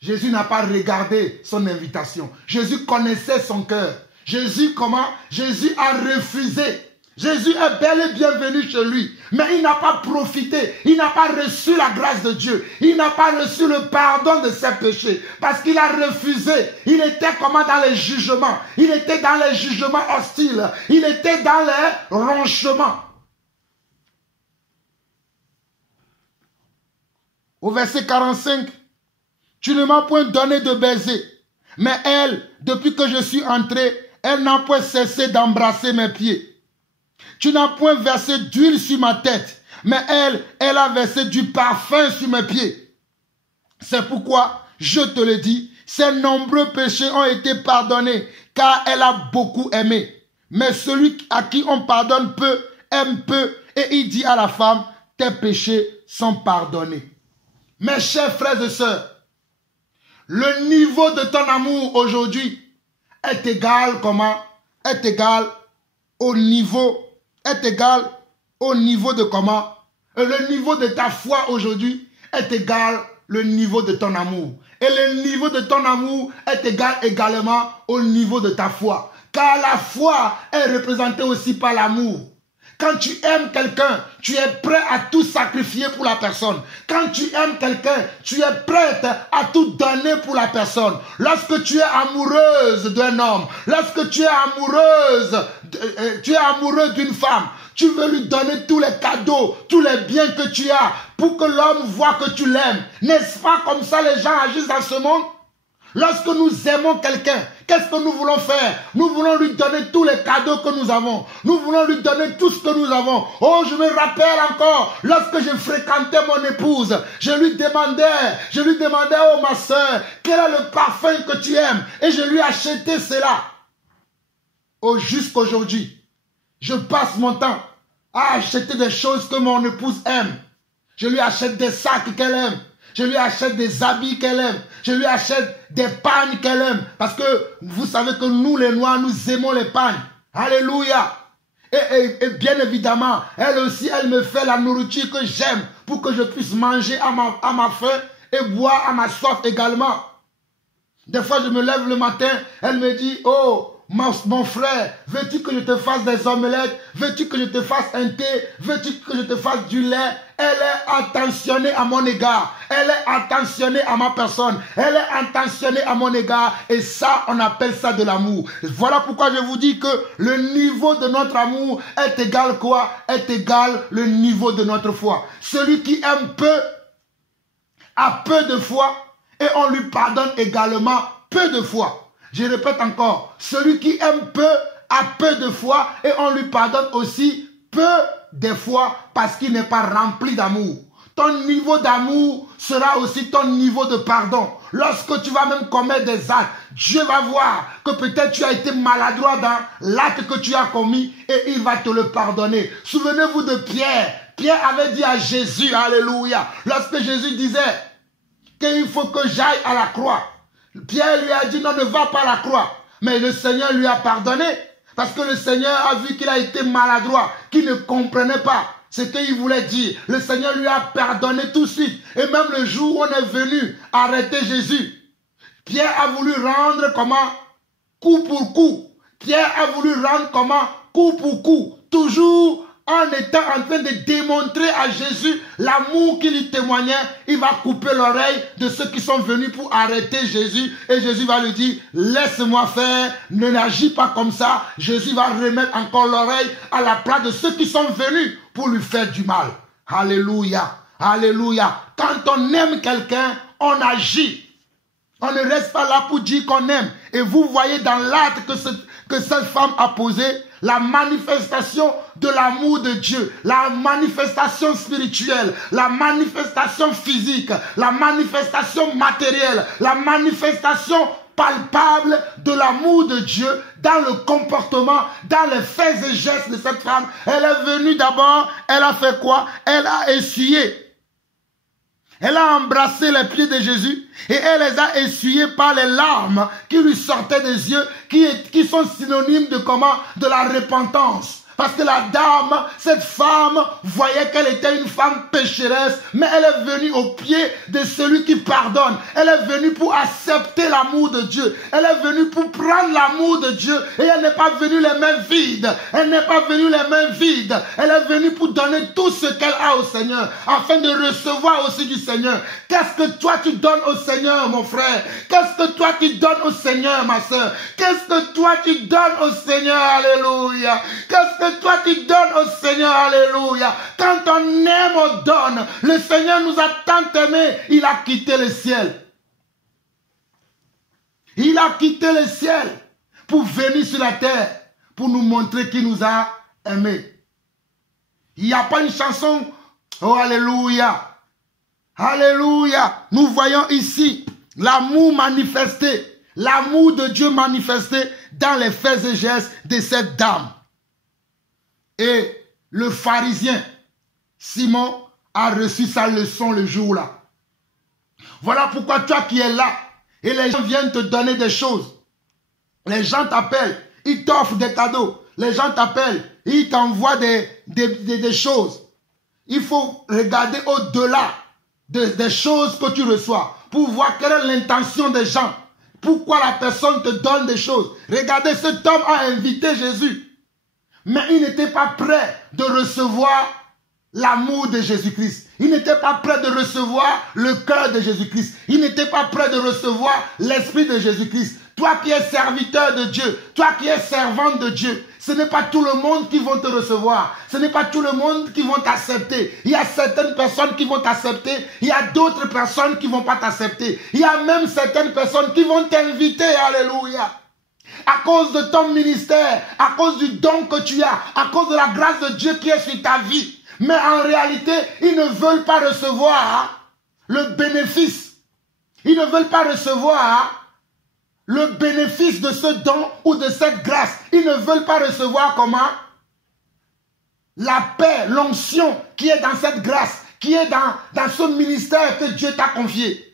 Jésus n'a pas regardé son invitation. Jésus connaissait son cœur. Jésus, comment? Jésus a refusé. Jésus est bel et bien venu chez lui, mais il n'a pas profité, il n'a pas reçu la grâce de Dieu, il n'a pas reçu le pardon de ses péchés, parce qu'il a refusé. Il était comment? Dans les jugements, il était dans les jugements hostiles, il était dans les ronchements. Au verset 45, tu ne m'as point donné de baiser, mais elle, depuis que je suis entré, elle n'a point cessé d'embrasser mes pieds. Tu n'as point versé d'huile sur ma tête, mais elle a versé du parfum sur mes pieds. C'est pourquoi, je te le dis, ses nombreux péchés ont été pardonnés, car elle a beaucoup aimé. Mais celui à qui on pardonne peu, aime peu, et il dit à la femme, tes péchés sont pardonnés. Mes chers frères et sœurs, le niveau de ton amour aujourd'hui est égal comment? Est égal au niveau de comment? Le niveau de ta foi aujourd'hui est égal au niveau de ton amour. Et le niveau de ton amour est égal également au niveau de ta foi. Car la foi est représentée aussi par l'amour. Quand tu aimes quelqu'un, tu es prêt à tout sacrifier pour la personne. Quand tu aimes quelqu'un, tu es prête à tout donner pour la personne. Lorsque tu es amoureuse d'un homme, lorsque tu es amoureux d'une femme, tu veux lui donner tous les cadeaux, tous les biens que tu as pour que l'homme voit que tu l'aimes. N'est-ce pas comme ça les gens agissent dans ce monde? Lorsque nous aimons quelqu'un, qu'est-ce que nous voulons faire? Nous voulons lui donner tous les cadeaux que nous avons. Nous voulons lui donner tout ce que nous avons. Oh, je me rappelle encore, lorsque je fréquentais mon épouse, je lui demandais, oh ma soeur, quel est le parfum que tu aimes? Et je lui achetais cela. Oh, jusqu'aujourd'hui, je passe mon temps à acheter des choses que mon épouse aime. Je lui achète des sacs qu'elle aime. Je lui achète des habits qu'elle aime. Je lui achète des pagnes qu'elle aime. Parce que vous savez que nous, les Noirs, nous aimons les pagnes. Alléluia. Et bien évidemment, elle aussi, elle me fait la nourriture que j'aime pour que je puisse manger à ma faim et boire à ma soif également. Des fois, je me lève le matin, elle me dit, oh, mon frère, veux-tu que je te fasse des omelettes? Veux-tu que je te fasse un thé? Veux-tu que je te fasse du lait? Elle est attentionnée à mon égard. Elle est attentionnée à ma personne. Elle est attentionnée à mon égard. Et ça, on appelle ça de l'amour. Voilà pourquoi je vous dis que le niveau de notre amour est égal quoi? Est égal le niveau de notre foi. Celui qui aime peu a peu de foi et on lui pardonne également peu de foi. Je répète encore, celui qui aime peu a peu de foi et on lui pardonne aussi peu de foi parce qu'il n'est pas rempli d'amour. Ton niveau d'amour sera aussi ton niveau de pardon. Lorsque tu vas même commettre des actes, Dieu va voir que peut-être tu as été maladroit dans l'acte que tu as commis et il va te le pardonner. Souvenez-vous de Pierre. Pierre avait dit à Jésus, alléluia, lorsque Jésus disait qu'il faut que j'aille à la croix. Pierre lui a dit non, ne va pas à la croix. Mais le Seigneur lui a pardonné. Parce que le Seigneur a vu qu'il a été maladroit, qu'il ne comprenait pas ce qu'il voulait dire. Le Seigneur lui a pardonné tout de suite. Et même le jour où on est venu arrêter Jésus, Pierre a voulu rendre comment? Coup pour coup. Pierre a voulu rendre comment? Coup pour coup. Toujours en étant en train de démontrer à Jésus l'amour qu'il lui témoignait, il va couper l'oreille de ceux qui sont venus pour arrêter Jésus. Et Jésus va lui dire, laisse-moi faire, ne n'agis pas comme ça. Jésus va remettre encore l'oreille à la place de ceux qui sont venus pour lui faire du mal. Alléluia, alléluia. Quand on aime quelqu'un, on agit. On ne reste pas là pour dire qu'on aime. Et vous voyez dans l'acte que cette femme a posé, la manifestation de l'amour de Dieu, la manifestation spirituelle, la manifestation physique, la manifestation matérielle, la manifestation palpable de l'amour de Dieu dans le comportement, dans les faits et gestes de cette femme. Elle est venue d'abord, elle a fait quoi? Elle a essuyé. Elle a embrassé les pieds de Jésus et elle les a essuyés par les larmes qui lui sortaient des yeux, qui sont synonymes de comment? De la repentance. Parce que la dame, cette femme, voyait qu'elle était une femme pécheresse, mais elle est venue au pied de celui qui pardonne. Elle est venue pour accepter l'amour de Dieu. Elle est venue pour prendre l'amour de Dieu. Et elle n'est pas venue les mains vides. Elle n'est pas venue les mains vides. Elle est venue pour donner tout ce qu'elle a au Seigneur, afin de recevoir aussi du Seigneur. Qu'est-ce que toi tu donnes au Seigneur, mon frère? Qu'est-ce que toi tu donnes au Seigneur, ma soeur? Qu'est-ce que toi tu donnes au Seigneur? Alléluia. Qu'est-ce que toi tu donnes au Seigneur? Alléluia. Quand on aime, on donne. Le Seigneur nous a tant aimés, il a quitté le ciel. Il a quitté le ciel pour venir sur la terre, pour nous montrer qu'il nous a aimés. Il n'y a pas une chanson. Oh, alléluia. Alléluia. Nous voyons ici l'amour manifesté, l'amour de Dieu manifesté dans les faits et gestes de cette dame. Et le pharisien Simon a reçu sa leçon le jour-là. Voilà pourquoi toi qui es là, et les gens viennent te donner des choses. Les gens t'appellent, ils t'offrent des cadeaux. Les gens t'appellent, ils t'envoient des choses. Il faut regarder au-delà des choses que tu reçois pour voir quelle est l'intention des gens. Pourquoi la personne te donne des choses. Regardez, cet homme a invité Jésus. Mais il n'était pas prêt de recevoir l'amour de Jésus-Christ. Il n'était pas prêt de recevoir le cœur de Jésus-Christ. Il n'était pas prêt de recevoir l'esprit de Jésus-Christ. Toi qui es serviteur de Dieu, toi qui es servante de Dieu, ce n'est pas tout le monde qui vont te recevoir. Ce n'est pas tout le monde qui vont t'accepter. Il y a certaines personnes qui vont t'accepter. Il y a d'autres personnes qui ne vont pas t'accepter. Il y a même certaines personnes qui vont t'inviter. Alléluia. À cause de ton ministère, à cause du don que tu as, à cause de la grâce de Dieu qui est sur ta vie. Mais en réalité, ils ne veulent pas recevoir le bénéfice. Ils ne veulent pas recevoir le bénéfice de ce don ou de cette grâce. Ils ne veulent pas recevoir comment? La paix, l'onction qui est dans cette grâce, qui est dans ce ministère que Dieu t'a confié.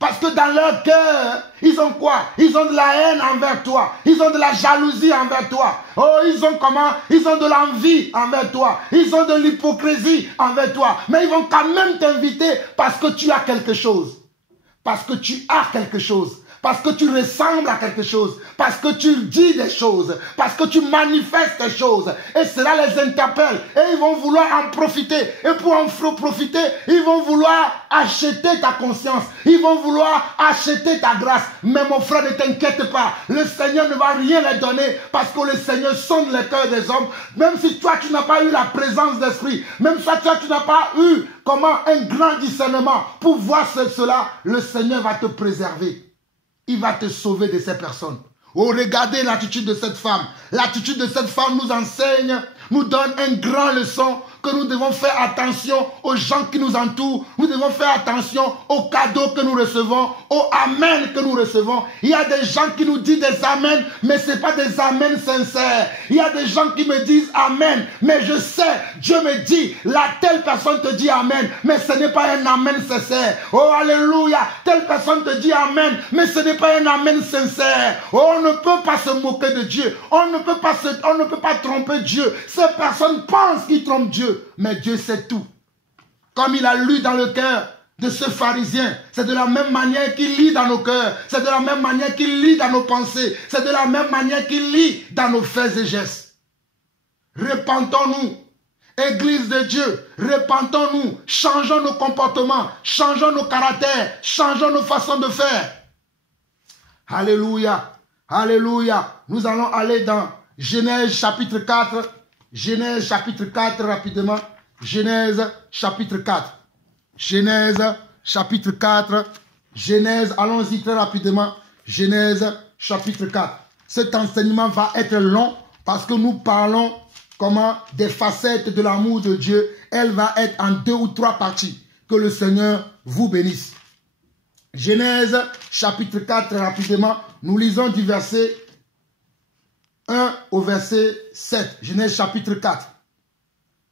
Parce que dans leur cœur, ils ont quoi? Ils ont de la haine envers toi. Ils ont de la jalousie envers toi. Oh, ils ont comment? Ils ont de l'envie envers toi. Ils ont de l'hypocrisie envers toi. Mais ils vont quand même t'inviter parce que tu as quelque chose. Parce que tu as quelque chose. Parce que tu ressembles à quelque chose. Parce que tu dis des choses. Parce que tu manifestes des choses. Et cela les interpelle. Et ils vont vouloir en profiter. Et pour en profiter, ils vont vouloir acheter ta conscience. Ils vont vouloir acheter ta grâce. Mais mon frère, ne t'inquiète pas. Le Seigneur ne va rien les donner. Parce que le Seigneur sonde les cœurs des hommes. Même si toi, tu n'as pas eu la présence d'esprit. Même si toi, tu n'as pas eu un grand discernement pour voir cela. Le Seigneur va te préserver. Il va te sauver de ces personnes. Oh, regardez l'attitude de cette femme. L'attitude de cette femme nous enseigne, nous donne une grande leçon que nous devons faire attention aux gens qui nous entourent. Nous devons faire attention aux cadeaux que nous recevons, aux amens que nous recevons. Il y a des gens qui nous disent des amens, mais ce n'est pas des amens sincères. Il y a des gens qui me disent amen, mais je sais, Dieu me dit, telle personne te dit amen, mais ce n'est pas un amen sincère. Oh, alléluia, telle personne te dit amen, mais ce n'est pas un amen sincère. Oh, on ne peut pas se moquer de Dieu. On ne peut pas tromper Dieu. Ces personnes pensent qu'ils trompent Dieu. Mais Dieu sait tout. Comme il a lu dans le cœur de ce pharisien, c'est de la même manière qu'il lit dans nos cœurs. C'est de la même manière qu'il lit dans nos pensées. C'est de la même manière qu'il lit dans nos faits et gestes. Repentons-nous. Église de Dieu, repentons-nous. Changeons nos comportements. Changeons nos caractères. Changeons nos façons de faire. Alléluia. Alléluia. Nous allons aller dans Genèse chapitre 4. Genèse chapitre 4 rapidement. Genèse chapitre 4. Genèse chapitre 4. Genèse, allons-y très rapidement. Genèse chapitre 4. Cet enseignement va être long parce que nous parlons des facettes de l'amour de Dieu. Elle va être en 2 ou 3 parties. Que le Seigneur vous bénisse. Genèse chapitre 4 rapidement. Nous lisons du verset 1 au verset 7. Genèse chapitre 4.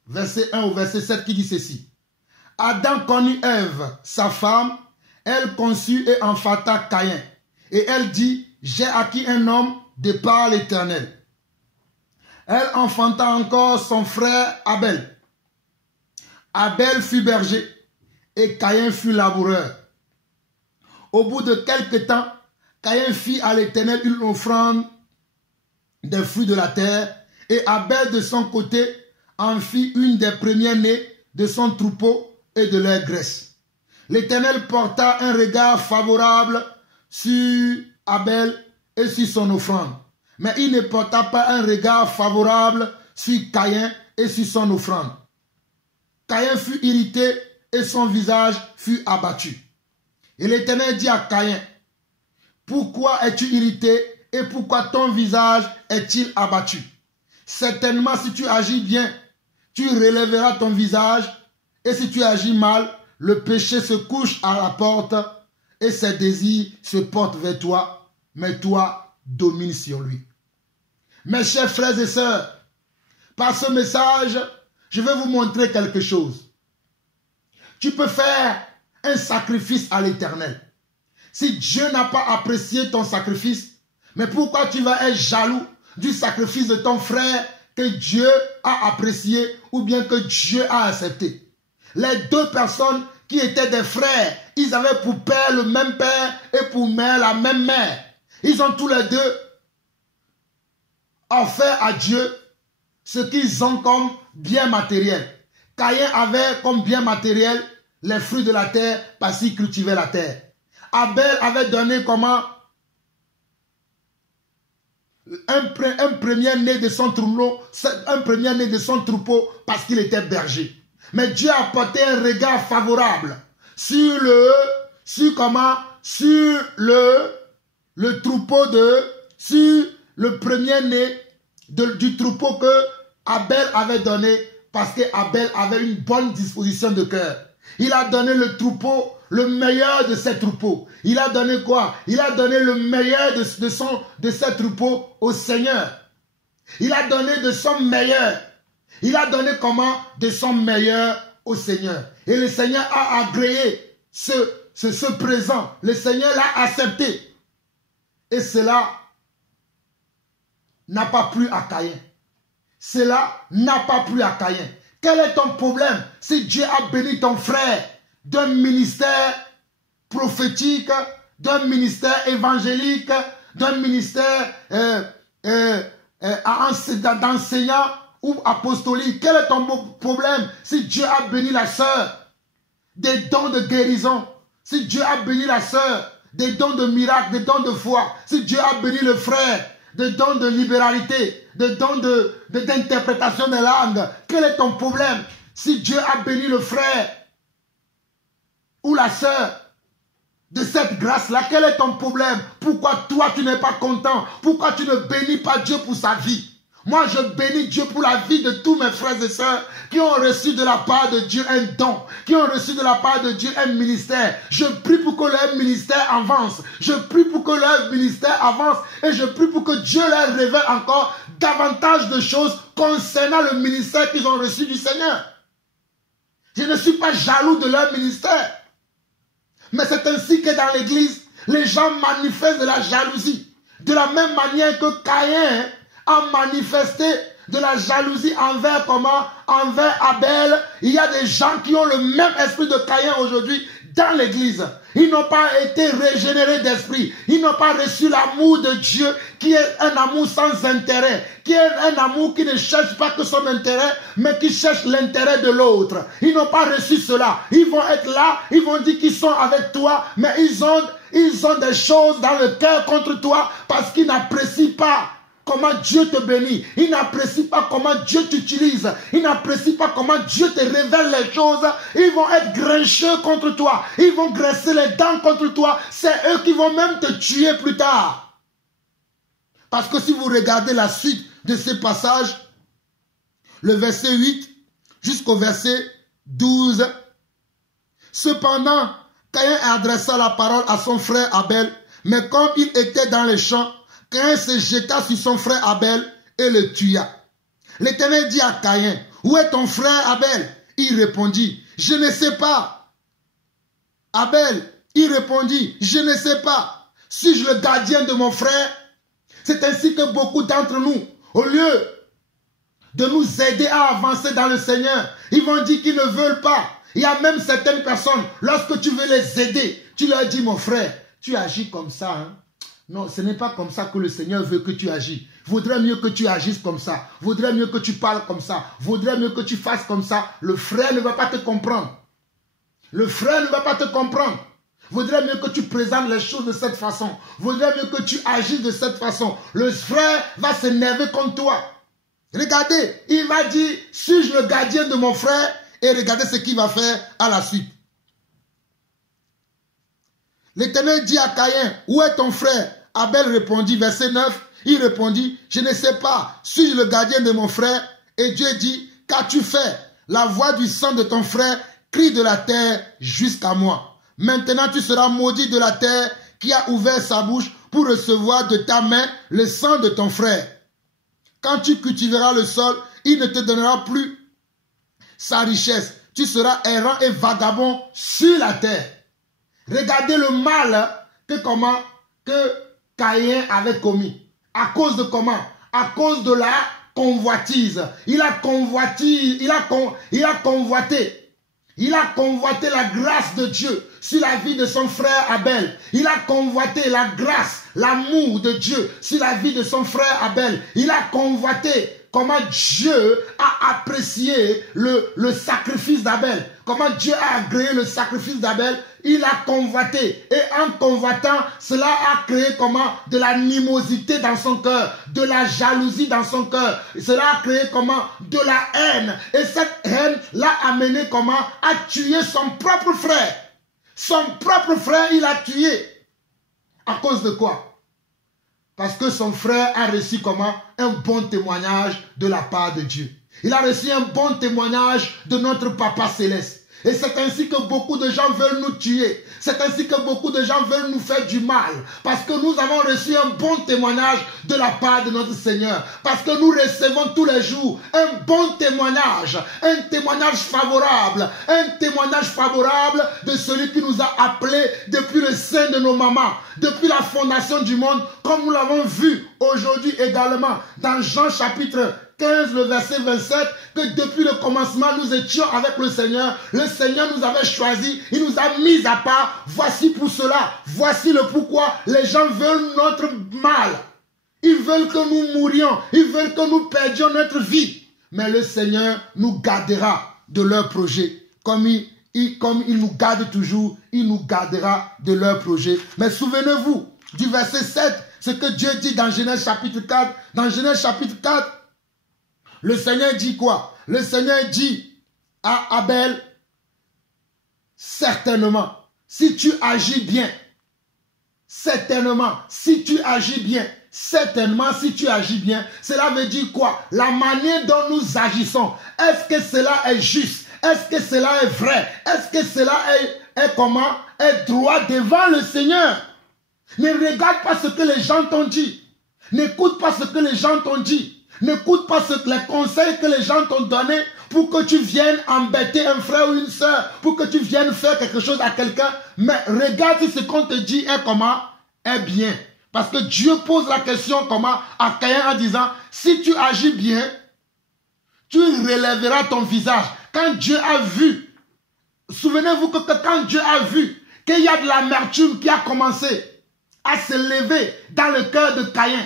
Verset 1 au verset 7 qui dit ceci. Adam connut Ève, sa femme, elle conçut et enfanta Caïn. Et elle dit, j'ai acquis un homme de par l'Éternel. Elle enfanta encore son frère Abel. Abel fut berger et Caïn fut laboureur. Au bout de quelque temps, Caïn fit à l'Éternel une offrande des fruits de la terre et Abel de son côté en fit une des premiers-nés de son troupeau et de leur graisse. L'Éternel porta un regard favorable sur Abel et sur son offrande. Mais il ne porta pas un regard favorable sur Caïn et sur son offrande. Caïn fut irrité et son visage fut abattu. Et l'Éternel dit à Caïn, pourquoi es-tu irrité et pourquoi ton visage est-il abattu? Certainement si tu agis bien, tu relèveras ton visage et si tu agis mal, le péché se couche à la porte et ses désirs se portent vers toi, mais toi domine sur lui. Mes chers frères et sœurs, par ce message, je vais vous montrer quelque chose. Tu peux faire un sacrifice à l'Éternel. Si Dieu n'a pas apprécié ton sacrifice, mais pourquoi tu vas être jaloux du sacrifice de ton frère que Dieu a apprécié ou bien que Dieu a accepté? Les deux personnes qui étaient des frères, ils avaient pour père le même père et pour mère la même mère. Ils ont tous les deux offert à Dieu ce qu'ils ont comme bien matériel. Caïn avait comme bien matériel les fruits de la terre parce qu'il cultivait la terre. Abel avait donné comment un premier-né de son troupeau parce qu'il était berger. Mais Dieu a porté un regard favorable sur le troupeau sur le premier-né du troupeau que Abel avait donné parce que Abel avait une bonne disposition de cœur. Il a donné le troupeau, le meilleur de ses troupeaux. Il a donné quoi? Il a donné le meilleur de ses troupeaux au Seigneur. Il a donné de son meilleur. Il a donné comment? De son meilleur au Seigneur. Et le Seigneur a agréé ce présent. Le Seigneur l'a accepté. Et cela n'a pas plu à Caïn. Cela n'a pas plu à Caïn. Quel est ton problème si Dieu a béni ton frère d'un ministère prophétique, d'un ministère évangélique, d'un ministère d'enseignant ou apostolique? Quel est ton problème si Dieu a béni la sœur des dons de guérison? Si Dieu a béni la sœur des dons de miracles, des dons de foi? Si Dieu a béni le frère des dons de libéralité, des dons d'interprétation des langues? Quel est ton problème si Dieu a béni le frère ou la sœur de cette grâce-là? Quel est ton problème? Pourquoi toi tu n'es pas content? Pourquoi tu ne bénis pas Dieu pour sa vie? Moi je bénis Dieu pour la vie de tous mes frères et sœurs qui ont reçu de la part de Dieu un don, qui ont reçu de la part de Dieu un ministère. Je prie pour que leur ministère avance. Je prie pour que leur ministère avance et je prie pour que Dieu leur révèle encore davantage de choses concernant le ministère qu'ils ont reçu du Seigneur. Je ne suis pas jaloux de leur ministère. Mais c'est ainsi que dans l'église, les gens manifestent de la jalousie. De la même manière que Caïn a manifesté de la jalousie envers Abel. Il y a des gens qui ont le même esprit de Caïn aujourd'hui dans l'église. Ils n'ont pas été régénérés d'esprit. Ils n'ont pas reçu l'amour de Dieu qui est un amour sans intérêt, qui est un amour qui ne cherche pas que son intérêt, mais qui cherche l'intérêt de l'autre. Ils n'ont pas reçu cela. Ils vont être là, ils vont dire qu'ils sont avec toi, mais ils ont des choses dans le cœur contre toi parce qu'ils n'apprécient pas comment Dieu te bénit. Ils n'apprécient pas comment Dieu t'utilise. Ils n'apprécient pas comment Dieu te révèle les choses. Ils vont être grincheux contre toi. Ils vont graisser les dents contre toi. C'est eux qui vont même te tuer plus tard. Parce que si vous regardez la suite de ce passage, le verset 8 jusqu'au verset 12, cependant, Caïn adressa la parole à son frère Abel, mais comme il était dans les champs, Caïn se jeta sur son frère Abel et le tua. L'Éternel dit à Caïn, où est ton frère Abel? il répondit, je ne sais pas. Abel, il répondit, je ne sais pas. Suis-je le gardien de mon frère? C'est ainsi que beaucoup d'entre nous, au lieu de nous aider à avancer dans le Seigneur, ils vont dire qu'ils ne veulent pas. Il y a même certaines personnes, lorsque tu veux les aider, tu leur dis, mon frère, tu agis comme ça. Hein? Non, ce n'est pas comme ça que le Seigneur veut que tu agis. Vaudrait mieux que tu agisses comme ça. Vaudrait mieux que tu parles comme ça. Vaudrait mieux que tu fasses comme ça. Le frère ne va pas te comprendre. Le frère ne va pas te comprendre. Vaudrait mieux que tu présentes les choses de cette façon. Vaudrait mieux que tu agisses de cette façon. Le frère va s'énerver contre toi. Regardez, il va dire, suis-je le gardien de mon frère? Et regardez ce qu'il va faire à la suite. L'Éternel dit à Caïn, où est ton frère? Abel répondit, verset 9, il répondit, je ne sais pas, suis-je le gardien de mon frère? Et Dieu dit, qu'as-tu fait? La voix du sang de ton frère crie de la terre jusqu'à moi. Maintenant tu seras maudit de la terre qui a ouvert sa bouche pour recevoir de ta main le sang de ton frère. Quand tu cultiveras le sol, il ne te donnera plus sa richesse. Tu seras errant et vagabond sur la terre. Regardez le mal que Caïn avait commis. À cause de comment? À cause de la convoitise. Il a convoité la grâce de Dieu sur la vie de son frère Abel. Il a convoité la grâce, l'amour de Dieu sur la vie de son frère Abel. Il a convoité comment Dieu a apprécié le sacrifice d'Abel. Comment Dieu a agréé le sacrifice d'Abel. Il a convoité. Et en convoitant, cela a créé comment? De l'animosité dans son cœur. De la jalousie dans son cœur. Cela a créé comment? De la haine. Et cette haine l'a amené comment? À tuer son propre frère. Son propre frère, il l'a tué. À cause de quoi? Parce que son frère a reçu comment? Un bon témoignage de la part de Dieu. Il a reçu un bon témoignage de notre Papa Céleste. Et c'est ainsi que beaucoup de gens veulent nous tuer. C'est ainsi que beaucoup de gens veulent nous faire du mal. Parce que nous avons reçu un bon témoignage de la part de notre Seigneur. Parce que nous recevons tous les jours un bon témoignage. Un témoignage favorable. Un témoignage favorable de celui qui nous a appelés depuis le sein de nos mamans. Depuis la fondation du monde. Comme nous l'avons vu aujourd'hui également dans Jean chapitre 15, le verset 27, que depuis le commencement, nous étions avec le Seigneur nous avait choisis, il nous a mis à part. Voici pour cela, voici le pourquoi les gens veulent notre mal. Ils veulent que nous mourions, ils veulent que nous perdions notre vie. Mais le Seigneur nous gardera de leur projet. Comme il nous garde toujours, il nous gardera de leur projet. Mais souvenez-vous du verset 7, ce que Dieu dit dans Genèse chapitre 4. Dans Genèse chapitre 4, le Seigneur dit quoi? Le Seigneur dit à Abel, certainement, si tu agis bien, certainement, si tu agis bien, certainement, si tu agis bien, cela veut dire quoi? La manière dont nous agissons, est-ce que cela est juste? Est-ce que cela est vrai? Est-ce que cela est comment? Est droit devant le Seigneur? Ne regarde pas ce que les gens t'ont dit. N'écoute pas ce que les gens t'ont dit. N'écoute pas les conseils que les gens t'ont donnés pour que tu viennes embêter un frère ou une soeur, pour que tu viennes faire quelque chose à quelqu'un. Mais regarde si ce qu'on te dit est comment? Est bien. Parce que Dieu pose la question comment? À Caïn en disant, si tu agis bien, tu relèveras ton visage. Quand Dieu a vu, souvenez-vous que quand Dieu a vu qu'il y a de l'amertume qui a commencé à se lever dans le cœur de Caïn,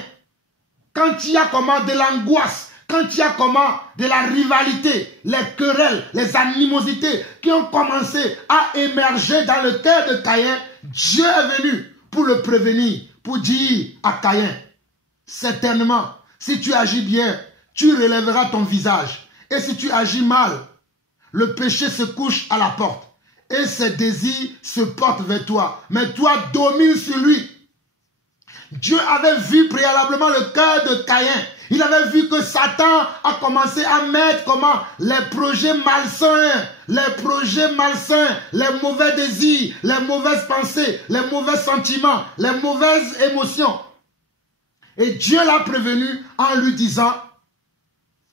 quand il y a comment de l'angoisse, quand il y a comment de la rivalité, les querelles, les animosités qui ont commencé à émerger dans le cœur de Caïn, Dieu est venu pour le prévenir, pour dire à Caïn, certainement, si tu agis bien, tu relèveras ton visage. Et si tu agis mal, le péché se couche à la porte et ses désirs se portent vers toi. Mais toi, domine sur lui. Dieu avait vu préalablement le cœur de Caïn. Il avait vu que Satan a commencé à mettre comment les projets malsains, les mauvais désirs, les mauvaises pensées, les mauvais sentiments, les mauvaises émotions. Et Dieu l'a prévenu en lui disant,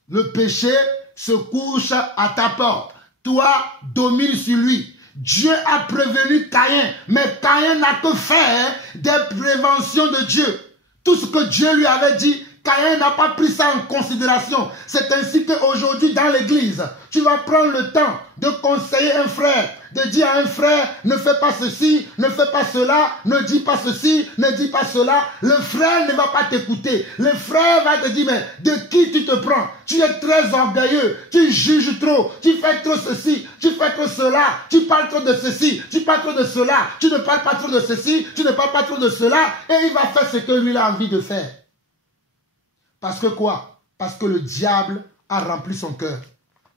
le péché se couche à ta porte. toi domine sur lui. Dieu a prévenu Caïn, mais Caïn n'a que faire des préventions de Dieu. Tout ce que Dieu lui avait dit, Caïn n'a pas pris ça en considération. C'est ainsi qu'aujourd'hui dans l'église, tu vas prendre le temps de conseiller un frère, de dire à un frère, ne fais pas ceci, ne fais pas cela, ne dis pas ceci, ne dis pas cela. Le frère ne va pas t'écouter. Le frère va te dire, mais de qui tu te prends? Tu es très orgueilleux, tu juges trop, tu fais trop ceci, tu fais trop cela, tu parles trop de ceci, tu parles trop de cela, tu ne parles pas trop de ceci, tu ne parles pas trop de cela, et il va faire ce que lui a envie de faire. Parce que quoi? Parce que le diable a rempli son cœur.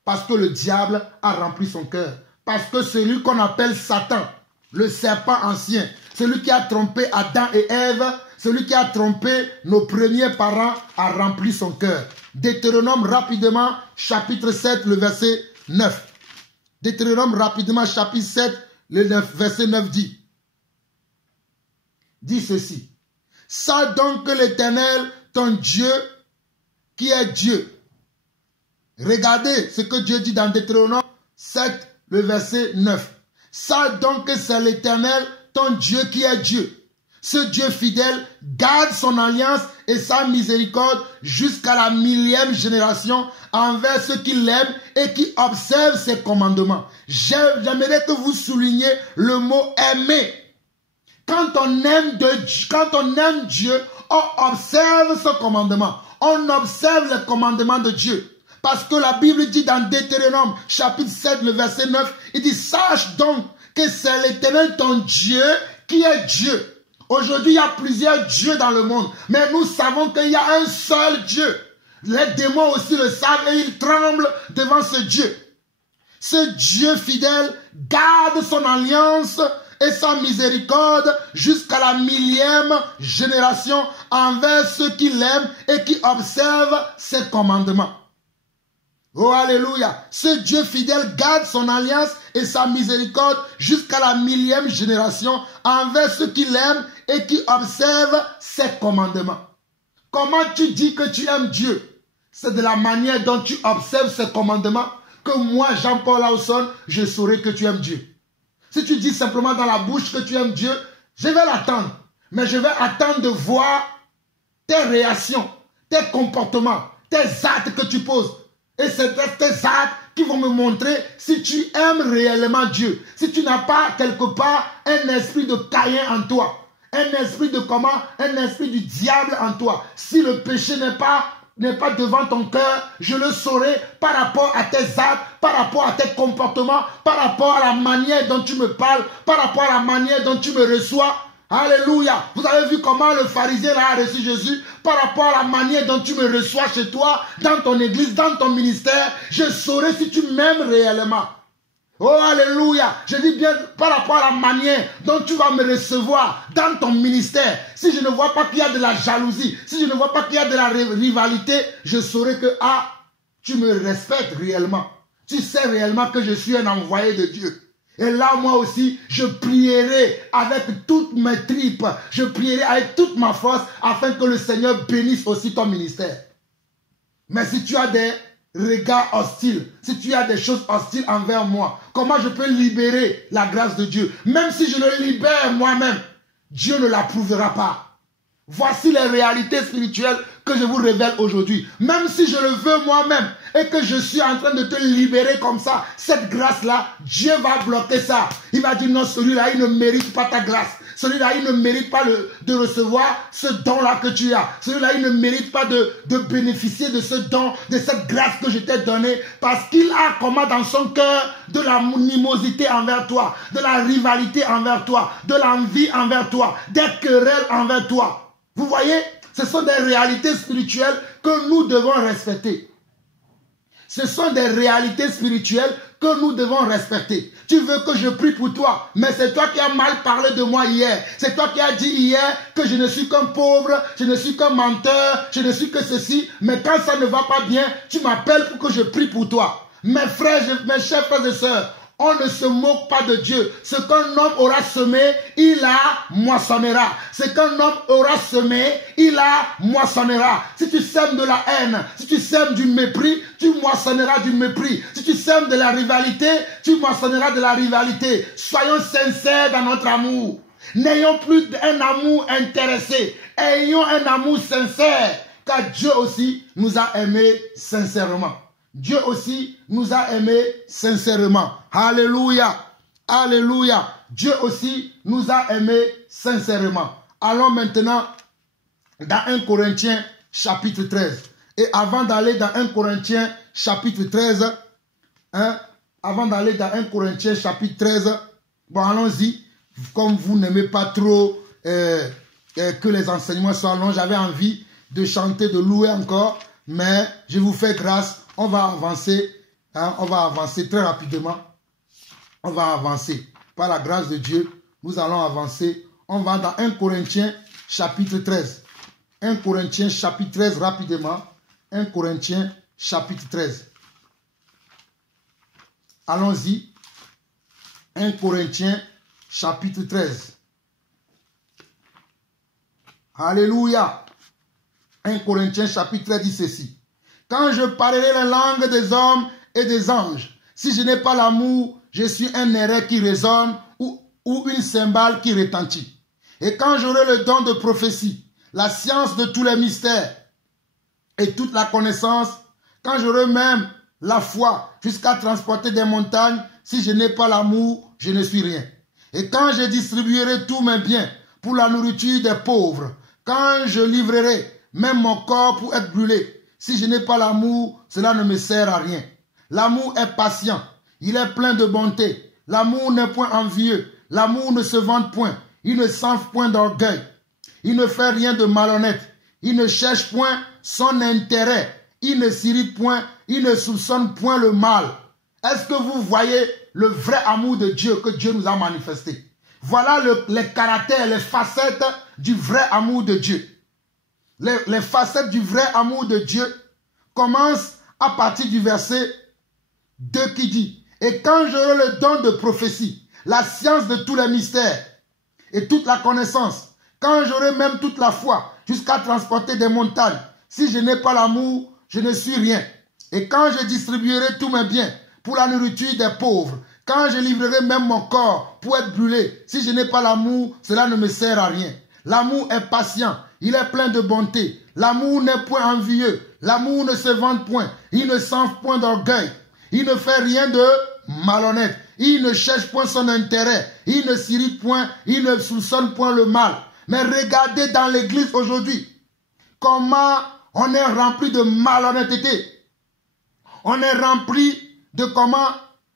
Parce que le diable a rempli son cœur. Parce que celui qu'on appelle Satan, le serpent ancien, celui qui a trompé Adam et Ève, celui qui a trompé nos premiers parents, a rempli son cœur. Deutéronome rapidement, chapitre 7, le verset 9. Deutéronome rapidement, chapitre 7, le 9, verset 9 dit ceci. Sache donc que l'Éternel, ton Dieu, qui est Dieu. Regardez ce que Dieu dit dans Deutéronome 7, le verset 9. Sache donc que c'est l'Éternel, ton Dieu, qui est Dieu. Ce Dieu fidèle garde son alliance et sa miséricorde jusqu'à la 1000e génération envers ceux qui l'aiment et qui observent ses commandements. J'aimerais que vous souligniez le mot aimer. Quand on aime Dieu, on observe ce commandement. On observe les commandements de Dieu. Parce que la Bible dit dans Deutéronome, chapitre 7, le verset 9, il dit, sache donc que c'est l'Éternel ton Dieu qui est Dieu. Aujourd'hui, il y a plusieurs dieux dans le monde, mais nous savons qu'il y a un seul Dieu. Les démons aussi le savent et ils tremblent devant ce Dieu. Ce Dieu fidèle garde son alliance et sa miséricorde jusqu'à la 1000e génération envers ceux qui l'aiment et qui observent ses commandements. Oh, alléluia. Ce Dieu fidèle garde son alliance et sa miséricorde jusqu'à la 1000e génération envers ceux qui l'aiment et qui observent ses commandements. Comment tu dis que tu aimes Dieu? C'est de la manière dont tu observes ses commandements que moi, Jean-Paul Lawson, je saurai que tu aimes Dieu. Si tu dis simplement dans la bouche que tu aimes Dieu, je vais l'attendre. Mais je vais attendre de voir tes réactions, tes comportements, tes actes que tu poses. Et c'est tes actes qui vont me montrer si tu aimes réellement Dieu. Si tu n'as pas quelque part un esprit de Caïn en toi. Un esprit de comment? Un esprit du diable en toi. Si le péché n'est pas devant ton cœur, je le saurai par rapport à tes actes, par rapport à tes comportements, par rapport à la manière dont tu me parles, par rapport à la manière dont tu me reçois. Alléluia. Vous avez vu comment le pharisien a reçu Jésus? Par rapport à la manière dont tu me reçois chez toi, dans ton église, dans ton ministère, je saurai si tu m'aimes réellement. Oh, alléluia. Je dis bien par rapport à la manière dont tu vas me recevoir dans ton ministère. Si je ne vois pas qu'il y a de la jalousie, si je ne vois pas qu'il y a de la rivalité, je saurai que, tu me respectes réellement. Tu sais réellement que je suis un envoyé de Dieu. Et là, moi aussi, je prierai avec toutes mes tripes. Je prierai avec toute ma force afin que le Seigneur bénisse aussi ton ministère. Mais si tu as des regards hostiles, si tu as des choses hostiles envers moi, comment je peux libérer la grâce de Dieu? Même si je le libère moi-même, Dieu ne l'approuvera pas. Voici les réalités spirituelles que je vous révèle aujourd'hui. Même si je le veux moi-même et que je suis en train de te libérer comme ça, cette grâce-là, Dieu va bloquer ça. Il va dire non, celui-là, il ne mérite pas ta grâce. Celui-là, il ne mérite pas de recevoir ce don-là que tu as. Celui-là, il ne mérite pas de bénéficier de ce don, de cette grâce que je t'ai donnée, parce qu'il a comment dans son cœur de la animosité envers toi, de la rivalité envers toi, de l'envie envers toi, des querelles envers toi. Vous voyez, ce sont des réalités spirituelles que nous devons respecter. Ce sont des réalités spirituelles que nous devons respecter. Tu veux que je prie pour toi, mais c'est toi qui as mal parlé de moi hier. C'est toi qui as dit hier que je ne suis qu'un pauvre, je ne suis qu'un menteur, je ne suis que ceci. Mais quand ça ne va pas bien, tu m'appelles pour que je prie pour toi. Mes frères, mes chers frères et sœurs, On ne se moque pas de Dieu. Ce qu'un homme aura semé, il la moissonnera. Ce qu'un homme aura semé, il la moissonnera. Si tu sèmes de la haine, si tu sèmes du mépris, tu moissonneras du mépris. Si tu sèmes de la rivalité, tu moissonneras de la rivalité. Soyons sincères dans notre amour. N'ayons plus un amour intéressé. Ayons un amour sincère. Car Dieu aussi nous a aimés sincèrement. Dieu aussi nous a aimés sincèrement. Alléluia. Alléluia. Dieu aussi nous a aimés sincèrement. Allons maintenant dans 1 Corinthiens chapitre 13. Et avant d'aller dans 1 Corinthiens chapitre 13, avant d'aller dans 1 Corinthiens chapitre 13, bon, allons-y. Comme vous n'aimez pas trop que les enseignements soient longs, j'avais envie de chanter, de louer encore, mais je vous fais grâce. On va avancer, on va avancer très rapidement. On va avancer. Par la grâce de Dieu, nous allons avancer. On va dans 1 Corinthiens chapitre 13. 1 Corinthiens chapitre 13 rapidement. 1 Corinthiens chapitre 13. Allons-y. 1 Corinthiens chapitre 13. Alléluia. 1 Corinthiens chapitre 13 dit ceci. Quand je parlerai la langue des hommes et des anges, si je n'ai pas l'amour, je suis un nerf qui résonne ou une cymbale qui retentit. Et quand j'aurai le don de prophétie, la science de tous les mystères et toute la connaissance, quand j'aurai même la foi jusqu'à transporter des montagnes, si je n'ai pas l'amour, je ne suis rien. Et quand je distribuerai tous mes biens pour la nourriture des pauvres, quand je livrerai même mon corps pour être brûlé, si je n'ai pas l'amour, cela ne me sert à rien. L'amour est patient, il est plein de bonté. L'amour n'est point envieux, l'amour ne se vante point, il ne s'enfle point d'orgueil. Il ne fait rien de malhonnête, il ne cherche point son intérêt, il ne s'irrite point, il ne soupçonne point le mal. Est-ce que vous voyez le vrai amour de Dieu que Dieu nous a manifesté? Voilà les caractères, les facettes du vrai amour de Dieu. Les facettes du vrai amour de Dieu commencent à partir du verset 2 qui dit « Et quand j'aurai le don de prophétie, la science de tous les mystères et toute la connaissance, quand j'aurai même toute la foi jusqu'à transporter des montagnes, si je n'ai pas l'amour, je ne suis rien. Et quand je distribuerai tous mes biens pour la nourriture des pauvres, quand je livrerai même mon corps pour être brûlé, si je n'ai pas l'amour, cela ne me sert à rien. L'amour est patient, il est plein de bonté. L'amour n'est point envieux, l'amour ne se vante point, il ne s'enfle point d'orgueil, il ne fait rien de malhonnête, il ne cherche point son intérêt, il ne s'irrite point, il ne soupçonne point le mal. Mais regardez dans l'église aujourd'hui, comment on est rempli de malhonnêteté. On est rempli de comment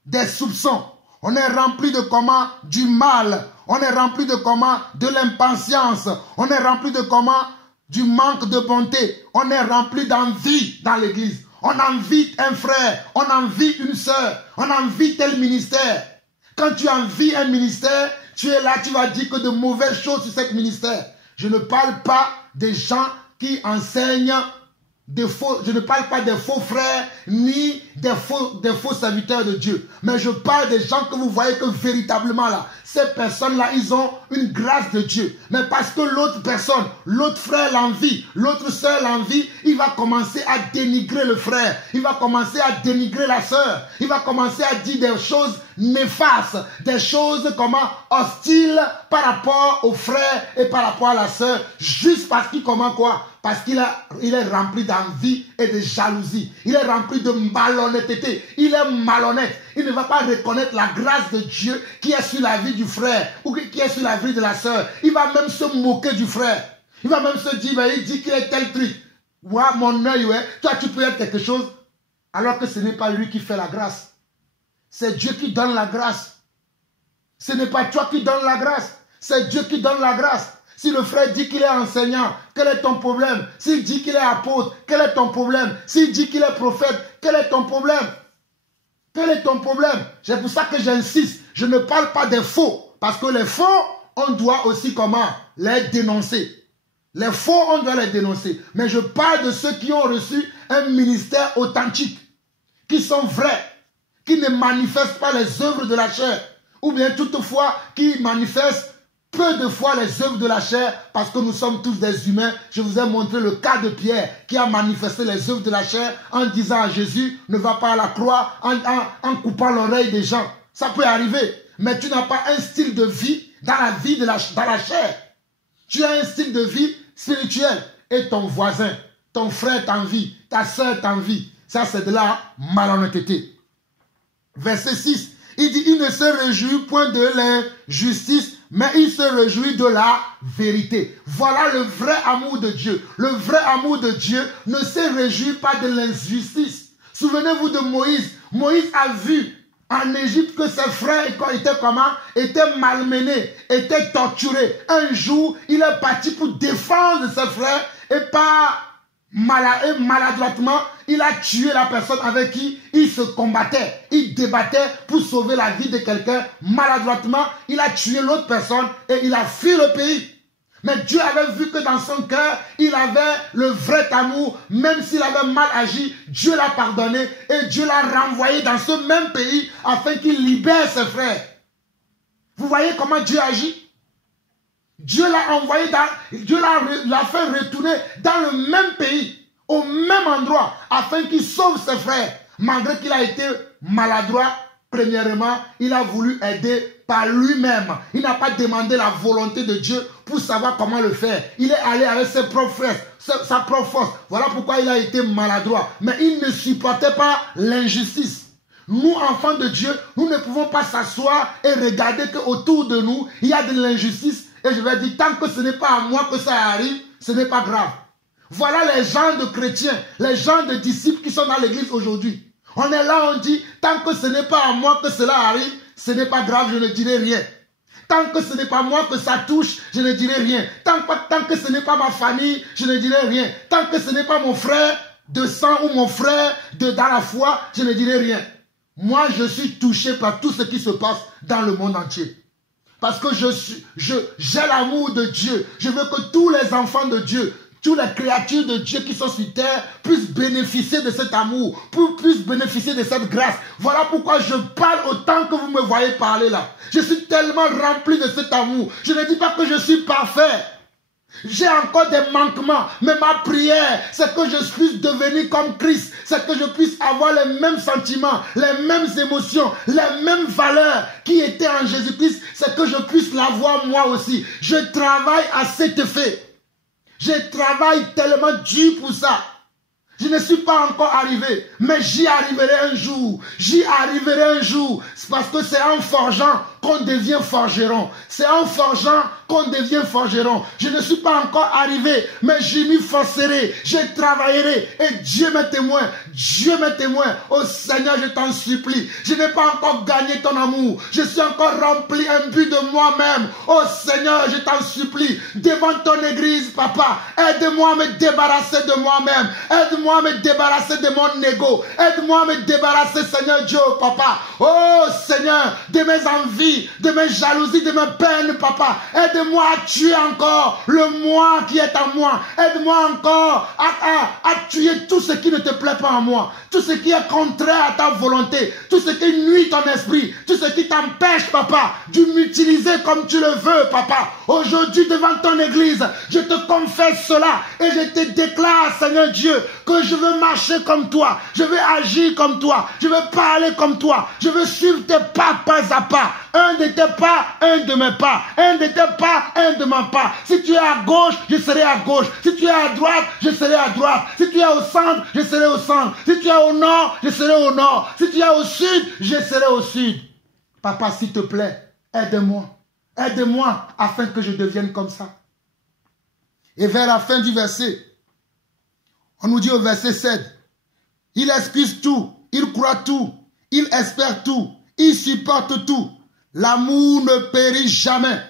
des soupçons. On est rempli de comment du mal. On est rempli de comment de l'impatience. On est rempli de comment du manque de bonté. On est rempli d'envie dans l'église. On envie un frère, on envie une sœur, on envie tel ministère. Quand tu envies un ministère, tu es là, tu vas dire que de mauvaises choses sur ce ministère. Je ne parle pas des gens qui enseignent des faux, je ne parle pas des faux frères ni des faux serviteurs de Dieu. Mais je parle des gens que vous voyez que véritablement là, ces personnes-là, ils ont une grâce de Dieu. Mais parce que l'autre personne, l'autre frère l'envie, l'autre sœur l'envie, il va commencer à dénigrer le frère. Il va commencer à dénigrer la sœur. Il va commencer à dire des choses néfastes, des choses comment hostiles par rapport au frère et par rapport à la sœur, juste parce qu'il comment quoi? Parce qu'il est rempli d'envie et de jalousie. Il est rempli de malhonnêteté. Il est malhonnête. Il ne va pas reconnaître la grâce de Dieu qui est sur la vie du frère ou qui est sur la vie de la sœur. Il va même se moquer du frère. Il va même se dire, ben, il dit qu'il est tel truc. Ouais, mon œil, ouais. Toi, tu peux être quelque chose alors que ce n'est pas lui qui fait la grâce. C'est Dieu qui donne la grâce. Ce n'est pas toi qui donne la grâce. C'est Dieu qui donne la grâce. Si le frère dit qu'il est enseignant, quel est ton problème? S'il dit qu'il est apôtre, quel est ton problème? S'il dit qu'il est prophète, quel est ton problème? Quel est ton problème? C'est pour ça que j'insiste. Je ne parle pas des faux. Parce que les faux, on doit aussi comment? Les dénoncer. Les faux, on doit les dénoncer. Mais je parle de ceux qui ont reçu un ministère authentique. Qui sont vrais. qui ne manifeste pas les œuvres de la chair, ou bien toutefois qui manifeste peu de fois les œuvres de la chair, parce que nous sommes tous des humains. Je vous ai montré le cas de Pierre qui a manifesté les œuvres de la chair en disant à Jésus, ne va pas à la croix, en coupant l'oreille des gens. Ça peut arriver, mais tu n'as pas un style de vie dans la vie dans la chair. Tu as un style de vie spirituel et ton voisin, ton frère t'envie, ta soeur t'envie. Ça, c'est de la malhonnêteté. Verset 6, il dit, il ne se réjouit point de l'injustice, mais il se réjouit de la vérité. Voilà le vrai amour de Dieu. Le vrai amour de Dieu ne se réjouit pas de l'injustice. Souvenez-vous de Moïse. Moïse a vu en Égypte que ses frères étaient malmenés, étaient torturés. Un jour, il est parti pour défendre ses frères et maladroitement, il a tué la personne avec qui il se combattait. Il débattait pour sauver la vie de quelqu'un. Maladroitement, il a tué l'autre personne et il a fui le pays. Mais Dieu avait vu que dans son cœur, il avait le vrai amour. Même s'il avait mal agi, Dieu l'a pardonné et Dieu l'a renvoyé dans ce même pays afin qu'il libère ses frères. Vous voyez comment Dieu agit? Dieu l'a envoyé, Dieu l'a fait retourner dans le même pays, au même endroit, afin qu'il sauve ses frères. Malgré qu'il a été maladroit, premièrement, il a voulu aider par lui-même. Il n'a pas demandé la volonté de Dieu pour savoir comment le faire. Il est allé avec ses propres frères, sa propre force. Voilà pourquoi il a été maladroit. Mais il ne supportait pas l'injustice. Nous, enfants de Dieu, nous ne pouvons pas s'asseoir et regarder qu'autour de nous, il y a de l'injustice. Et je vais dire, tant que ce n'est pas à moi que ça arrive, ce n'est pas grave. Voilà les gens de chrétiens, les gens de disciples qui sont dans l'église aujourd'hui. On est là, on dit, tant que ce n'est pas à moi que cela arrive, ce n'est pas grave, je ne dirai rien. Tant que ce n'est pas moi que ça touche, je ne dirai rien. Tant que ce n'est pas ma famille, je ne dirai rien. Tant que ce n'est pas mon frère de sang ou mon frère dans la foi, je ne dirai rien. Moi, je suis touché par tout ce qui se passe dans le monde entier. Parce que j'ai l'amour de Dieu. Je veux que tous les enfants de Dieu, toutes les créatures de Dieu qui sont sur terre puissent bénéficier de cet amour, puissent bénéficier de cette grâce. Voilà pourquoi je parle autant que vous me voyez parler là. Je suis tellement rempli de cet amour. Je ne dis pas que je suis parfait. J'ai encore des manquements, mais ma prière, c'est que je puisse devenir comme Christ, c'est que je puisse avoir les mêmes sentiments, les mêmes émotions, les mêmes valeurs qui étaient en Jésus-Christ, c'est que je puisse l'avoir moi aussi. Je travaille à cet effet. Je travaille tellement dur pour ça. Je ne suis pas encore arrivé, mais j'y arriverai un jour. J'y arriverai un jour. C'est parce que c'est en forgeant qu'on devient forgeron. C'est en forgeant qu'on devient forgeron. Je ne suis pas encore arrivé, mais j'y m'y forcerai. Je travaillerai et Dieu m'est témoin. Dieu m'est témoin. Oh Seigneur, je t'en supplie. Je n'ai pas encore gagné ton amour. Je suis encore rempli un but de moi-même. Oh Seigneur, je t'en supplie. Devant ton église, papa, aide-moi à me débarrasser de moi-même. Aide-moi à me débarrasser de mon ego. Aide-moi à me débarrasser, Seigneur Dieu, papa. Oh Seigneur, de mes envies, de mes jalousies, de mes peines, papa. Aide-moi à tuer encore le moi qui est en moi. Aide-moi encore à tuer tout ce qui ne te plaît pas en moi. Tout ce qui est contraire à ta volonté. Tout ce qui nuit ton esprit. Tout ce qui t'empêche, papa, de m'utiliser comme tu le veux, papa. Aujourd'hui, devant ton église, je te confesse cela et je te déclare, Seigneur Dieu, que je veux marcher comme toi. Je veux agir comme toi. Je veux parler comme toi. Je veux suivre tes pas à pas. Un de tes pas, un de mes pas. Un de tes pas, un de mes pas. Si tu es à gauche, je serai à gauche. Si tu es à droite, je serai à droite. Si tu es au centre, je serai au centre. Si tu es au nord, je serai au nord. Si tu es au sud, je serai au sud. Papa, s'il te plaît, aide-moi. Aide-moi afin que je devienne comme ça. Et vers la fin du verset, on nous dit au verset 7, il excuse tout, il croit tout, il espère tout, il supporte tout. L'amour ne périt jamais.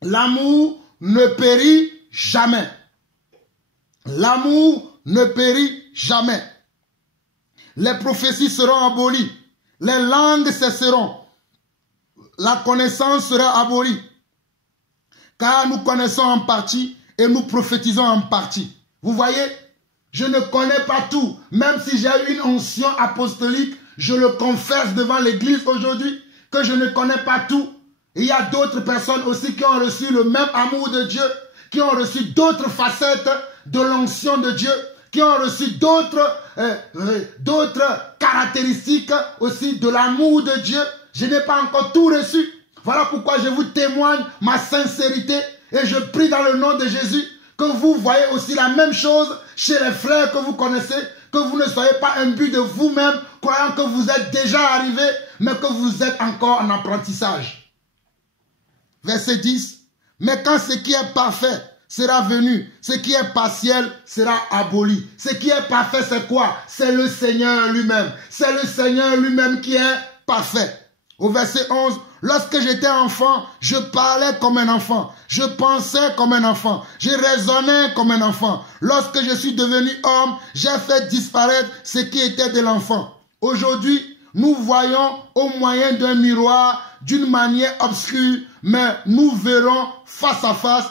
L'amour ne périt jamais. L'amour ne périt jamais. Les prophéties seront abolies. Les langues cesseront. La connaissance sera abolie. Car nous connaissons en partie et nous prophétisons en partie. Vous voyez, je ne connais pas tout. Même si j'ai une onction apostolique, Je le confesse devant l'église aujourd'hui que je ne connais pas tout. Il y a d'autres personnes aussi qui ont reçu le même amour de Dieu, qui ont reçu d'autres facettes de l'onction de Dieu, qui ont reçu d'autres caractéristiques aussi de l'amour de Dieu. Je n'ai pas encore tout reçu. Voilà pourquoi je vous témoigne ma sincérité et je prie dans le nom de Jésus que vous voyez aussi la même chose chez les frères que vous connaissez, que vous ne soyez pas imbu de vous-même, croyant que vous êtes déjà arrivé, mais que vous êtes encore en apprentissage. Verset 10. Mais quand ce qui est parfait sera venu, ce qui est partiel sera aboli. Ce qui est parfait, c'est quoi? C'est le Seigneur lui-même. C'est le Seigneur lui-même qui est parfait. Au verset 11, lorsque j'étais enfant, je parlais comme un enfant, je pensais comme un enfant, je raisonnais comme un enfant. Lorsque je suis devenu homme, j'ai fait disparaître ce qui était de l'enfant. Aujourd'hui, nous voyons au moyen d'un miroir, d'une manière obscure, mais nous verrons face à face.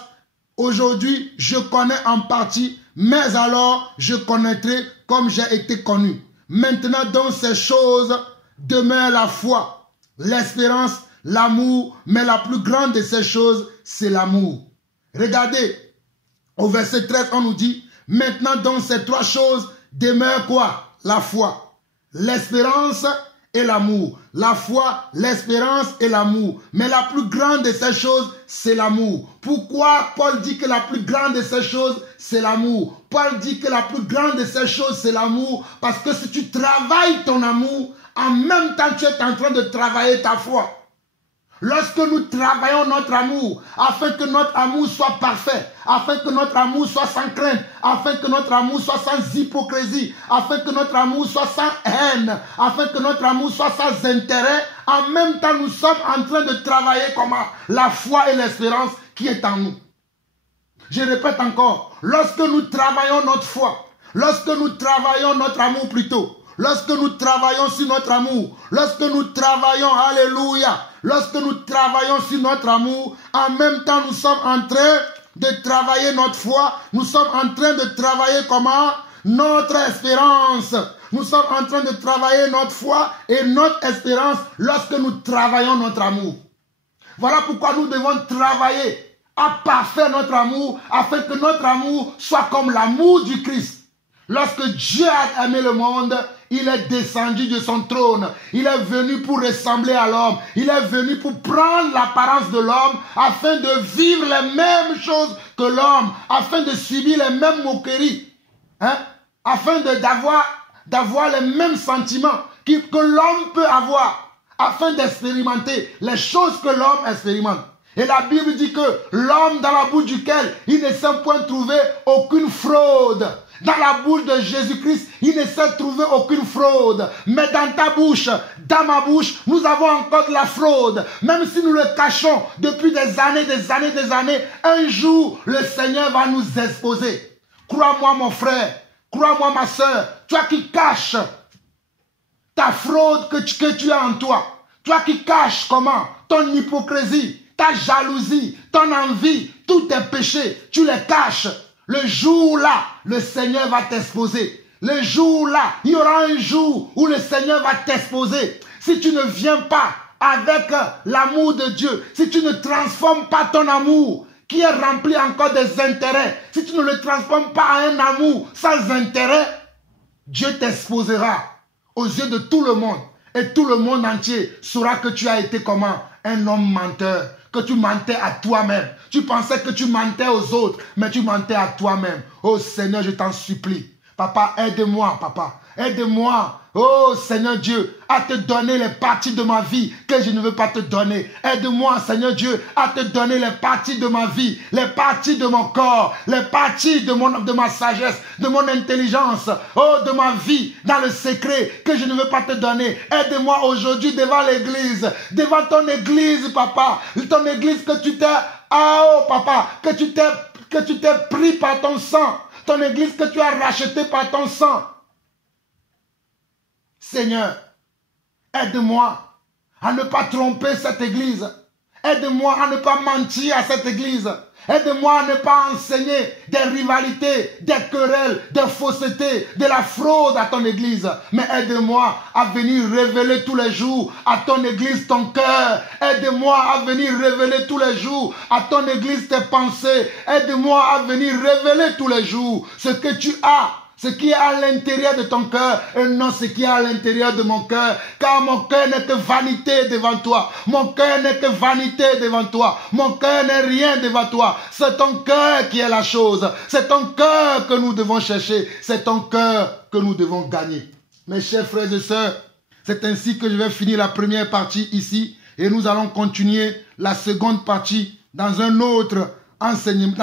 Aujourd'hui, je connais en partie, mais alors je connaîtrai comme j'ai été connu. Maintenant, dans ces choses, demeure la foi, l'espérance, l'amour, mais la plus grande de ces choses, c'est l'amour. Regardez, au verset 13, on nous dit, maintenant dans ces trois choses, demeure quoi? La foi, l'espérance et l'amour. La foi, l'espérance et l'amour. Mais la plus grande de ces choses, c'est l'amour. Pourquoi Paul dit que la plus grande de ces choses, c'est l'amour? Paul dit que la plus grande de ces choses, c'est l'amour. Parce que si tu travailles ton amour, en même temps, tu es en train de travailler ta foi. Lorsque nous travaillons notre amour, afin que notre amour soit parfait, afin que notre amour soit sans crainte, afin que notre amour soit sans hypocrisie, afin que notre amour soit sans haine, afin que notre amour soit sans intérêt, en même temps, nous sommes en train de travailler comment? La foi et l'espérance qui est en nous. Je répète encore, lorsque nous travaillons notre foi, lorsque nous travaillons notre amour plutôt, lorsque nous travaillons sur notre amour, lorsque nous travaillons, alléluia, lorsque nous travaillons sur notre amour, en même temps nous sommes en train de travailler notre foi, nous sommes en train de travailler comment? Notre espérance. Nous sommes en train de travailler notre foi et notre espérance lorsque nous travaillons notre amour. Voilà pourquoi nous devons travailler à parfaire notre amour, afin que notre amour soit comme l'amour du Christ. Lorsque Dieu a aimé le monde, il est descendu de son trône. Il est venu pour ressembler à l'homme. Il est venu pour prendre l'apparence de l'homme afin de vivre les mêmes choses que l'homme, afin de subir les mêmes moqueries, afin d'avoir les mêmes sentiments que l'homme peut avoir, afin d'expérimenter les choses que l'homme expérimente. Et la Bible dit que l'homme dans la bouche duquel il ne s'est point trouvé aucune fraude. Dans la bouche de Jésus-Christ, il ne s'est trouvé aucune fraude. Mais dans ta bouche, dans ma bouche, nous avons encore de la fraude. Même si nous le cachons depuis des années, un jour, le Seigneur va nous exposer. Crois-moi mon frère, crois-moi ma soeur, toi qui caches ta fraude que tu as en toi. Toi qui caches comment? Ton hypocrisie, ta jalousie, ton envie, tous tes péchés, tu les caches. Le jour-là, le Seigneur va t'exposer. Le jour-là, il y aura un jour où le Seigneur va t'exposer. Si tu ne viens pas avec l'amour de Dieu, si tu ne transformes pas ton amour, qui est rempli encore des intérêts, si tu ne le transformes pas en un amour sans intérêt, Dieu t'exposera aux yeux de tout le monde. Et tout le monde entier saura que tu as été comment? Un homme menteur. Que tu mentais à toi-même. Tu pensais que tu mentais aux autres, mais tu mentais à toi-même. Oh Seigneur, je t'en supplie. Papa, aide-moi, papa. Aide-moi, oh Seigneur Dieu, à te donner les parties de ma vie que je ne veux pas te donner. Aide-moi, Seigneur Dieu, à te donner les parties de ma vie, les parties de mon corps, les parties de ma sagesse, de mon intelligence, oh, de ma vie, dans le secret que je ne veux pas te donner. Aide-moi aujourd'hui devant l'église, devant ton église, papa, ton église que tu t'es, oh papa, que tu t'es pris par ton sang, ton église que tu as rachetée par ton sang. Seigneur, aide-moi à ne pas tromper cette église. Aide-moi à ne pas mentir à cette église. Aide-moi à ne pas enseigner des rivalités, des querelles, des faussetés, de la fraude à ton église. Mais aide-moi à venir révéler tous les jours à ton église ton cœur. Aide-moi à venir révéler tous les jours à ton église tes pensées. Aide-moi à venir révéler tous les jours ce que tu as. Ce qui est à l'intérieur de ton cœur et non ce qui est à l'intérieur de mon cœur. Car mon cœur n'est que vanité devant toi. Mon cœur n'est que vanité devant toi. Mon cœur n'est rien devant toi. C'est ton cœur qui est la chose. C'est ton cœur que nous devons chercher. C'est ton cœur que nous devons gagner. Mes chers frères et sœurs, c'est ainsi que je vais finir la première partie ici. Et nous allons continuer la seconde partie dans un autre enseignement.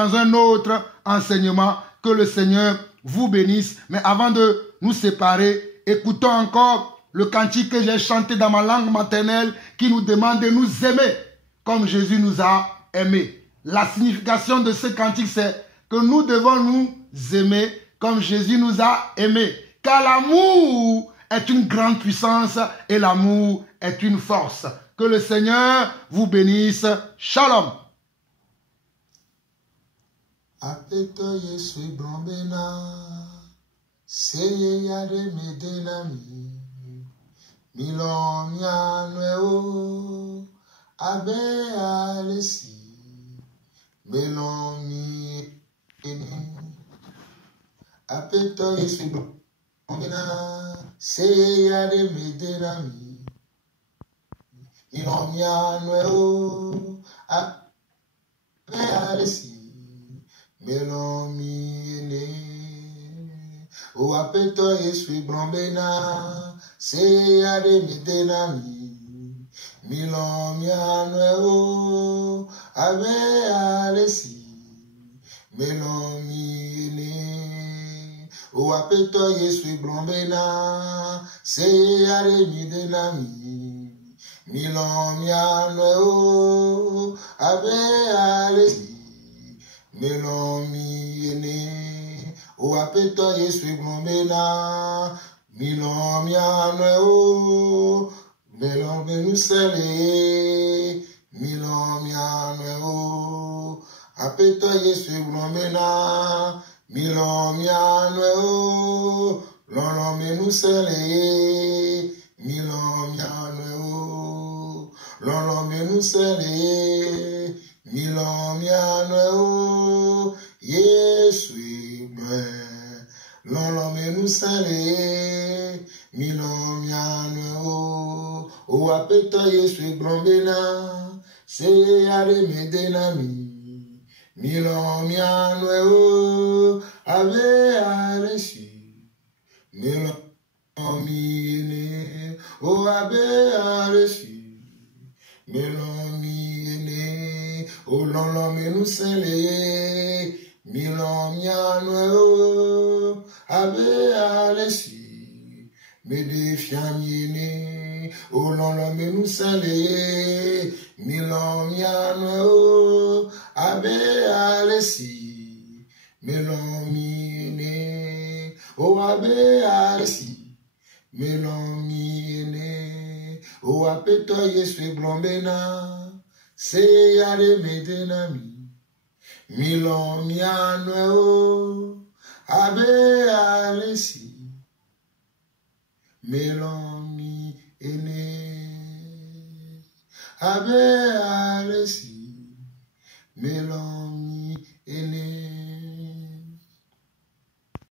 Que le Seigneur vous bénisse. Mais avant de nous séparer, écoutons encore le cantique que j'ai chanté dans ma langue maternelle qui nous demande de nous aimer comme Jésus nous a aimés. La signification de ce cantique, c'est que nous devons nous aimer comme Jésus nous a aimés. Car l'amour est une grande puissance et l'amour est une force. Que le Seigneur vous bénisse. Shalom. Apetɔ Yesu gblɔbena, seye ya ɖe mi de na mi, milɔ mia nɔewo abe ale si melɔ mi ene. Apetɔ Yesu gblɔbena, seye ya ɖe mi de na mi, milɔ mia nɔewo abe ale si melon miene. O apetɔ Yesu gblɔbena, se aɖe mi de na mi, milɔ mia nɔewo abe ale si melɔ miene. O apetɔ Yesu gblɔbena, se aɖe mi de na mi, milɔ mia nɔewo abe ale si melon miene. O apetɔ Yesu gblɔbena, milon mia nɔewo, melon menusele, milon mia nɔewo. Apetɔ Yesu gblɔbena, milon mia nɔewo, lɔlɔ menusele, milon mia nɔewo, lɔlɔ menusele, milon mia nɔewo. Yesu gblɔe, lɔlɔ menusele, milon mia nɔewo. O apetɔ Yesu gblɔbena, se aɖe me de na mi, milon mia nɔewo abe ale si melɔ mi ene. O abe ale si melɔ mi ene. O lɔlɔ menusele, milon mia nɔewo abe ale si medefia mi ene. O lɔlɔ menusele, milon mia nɔewo abe ale si melon mi ene. O abe ale si melon mi ene. O apetɔ Yesu gblɔbena, se aɖe me de na mi, milon mia nɔewo abe ale si melon mi ene. Abe ale si melon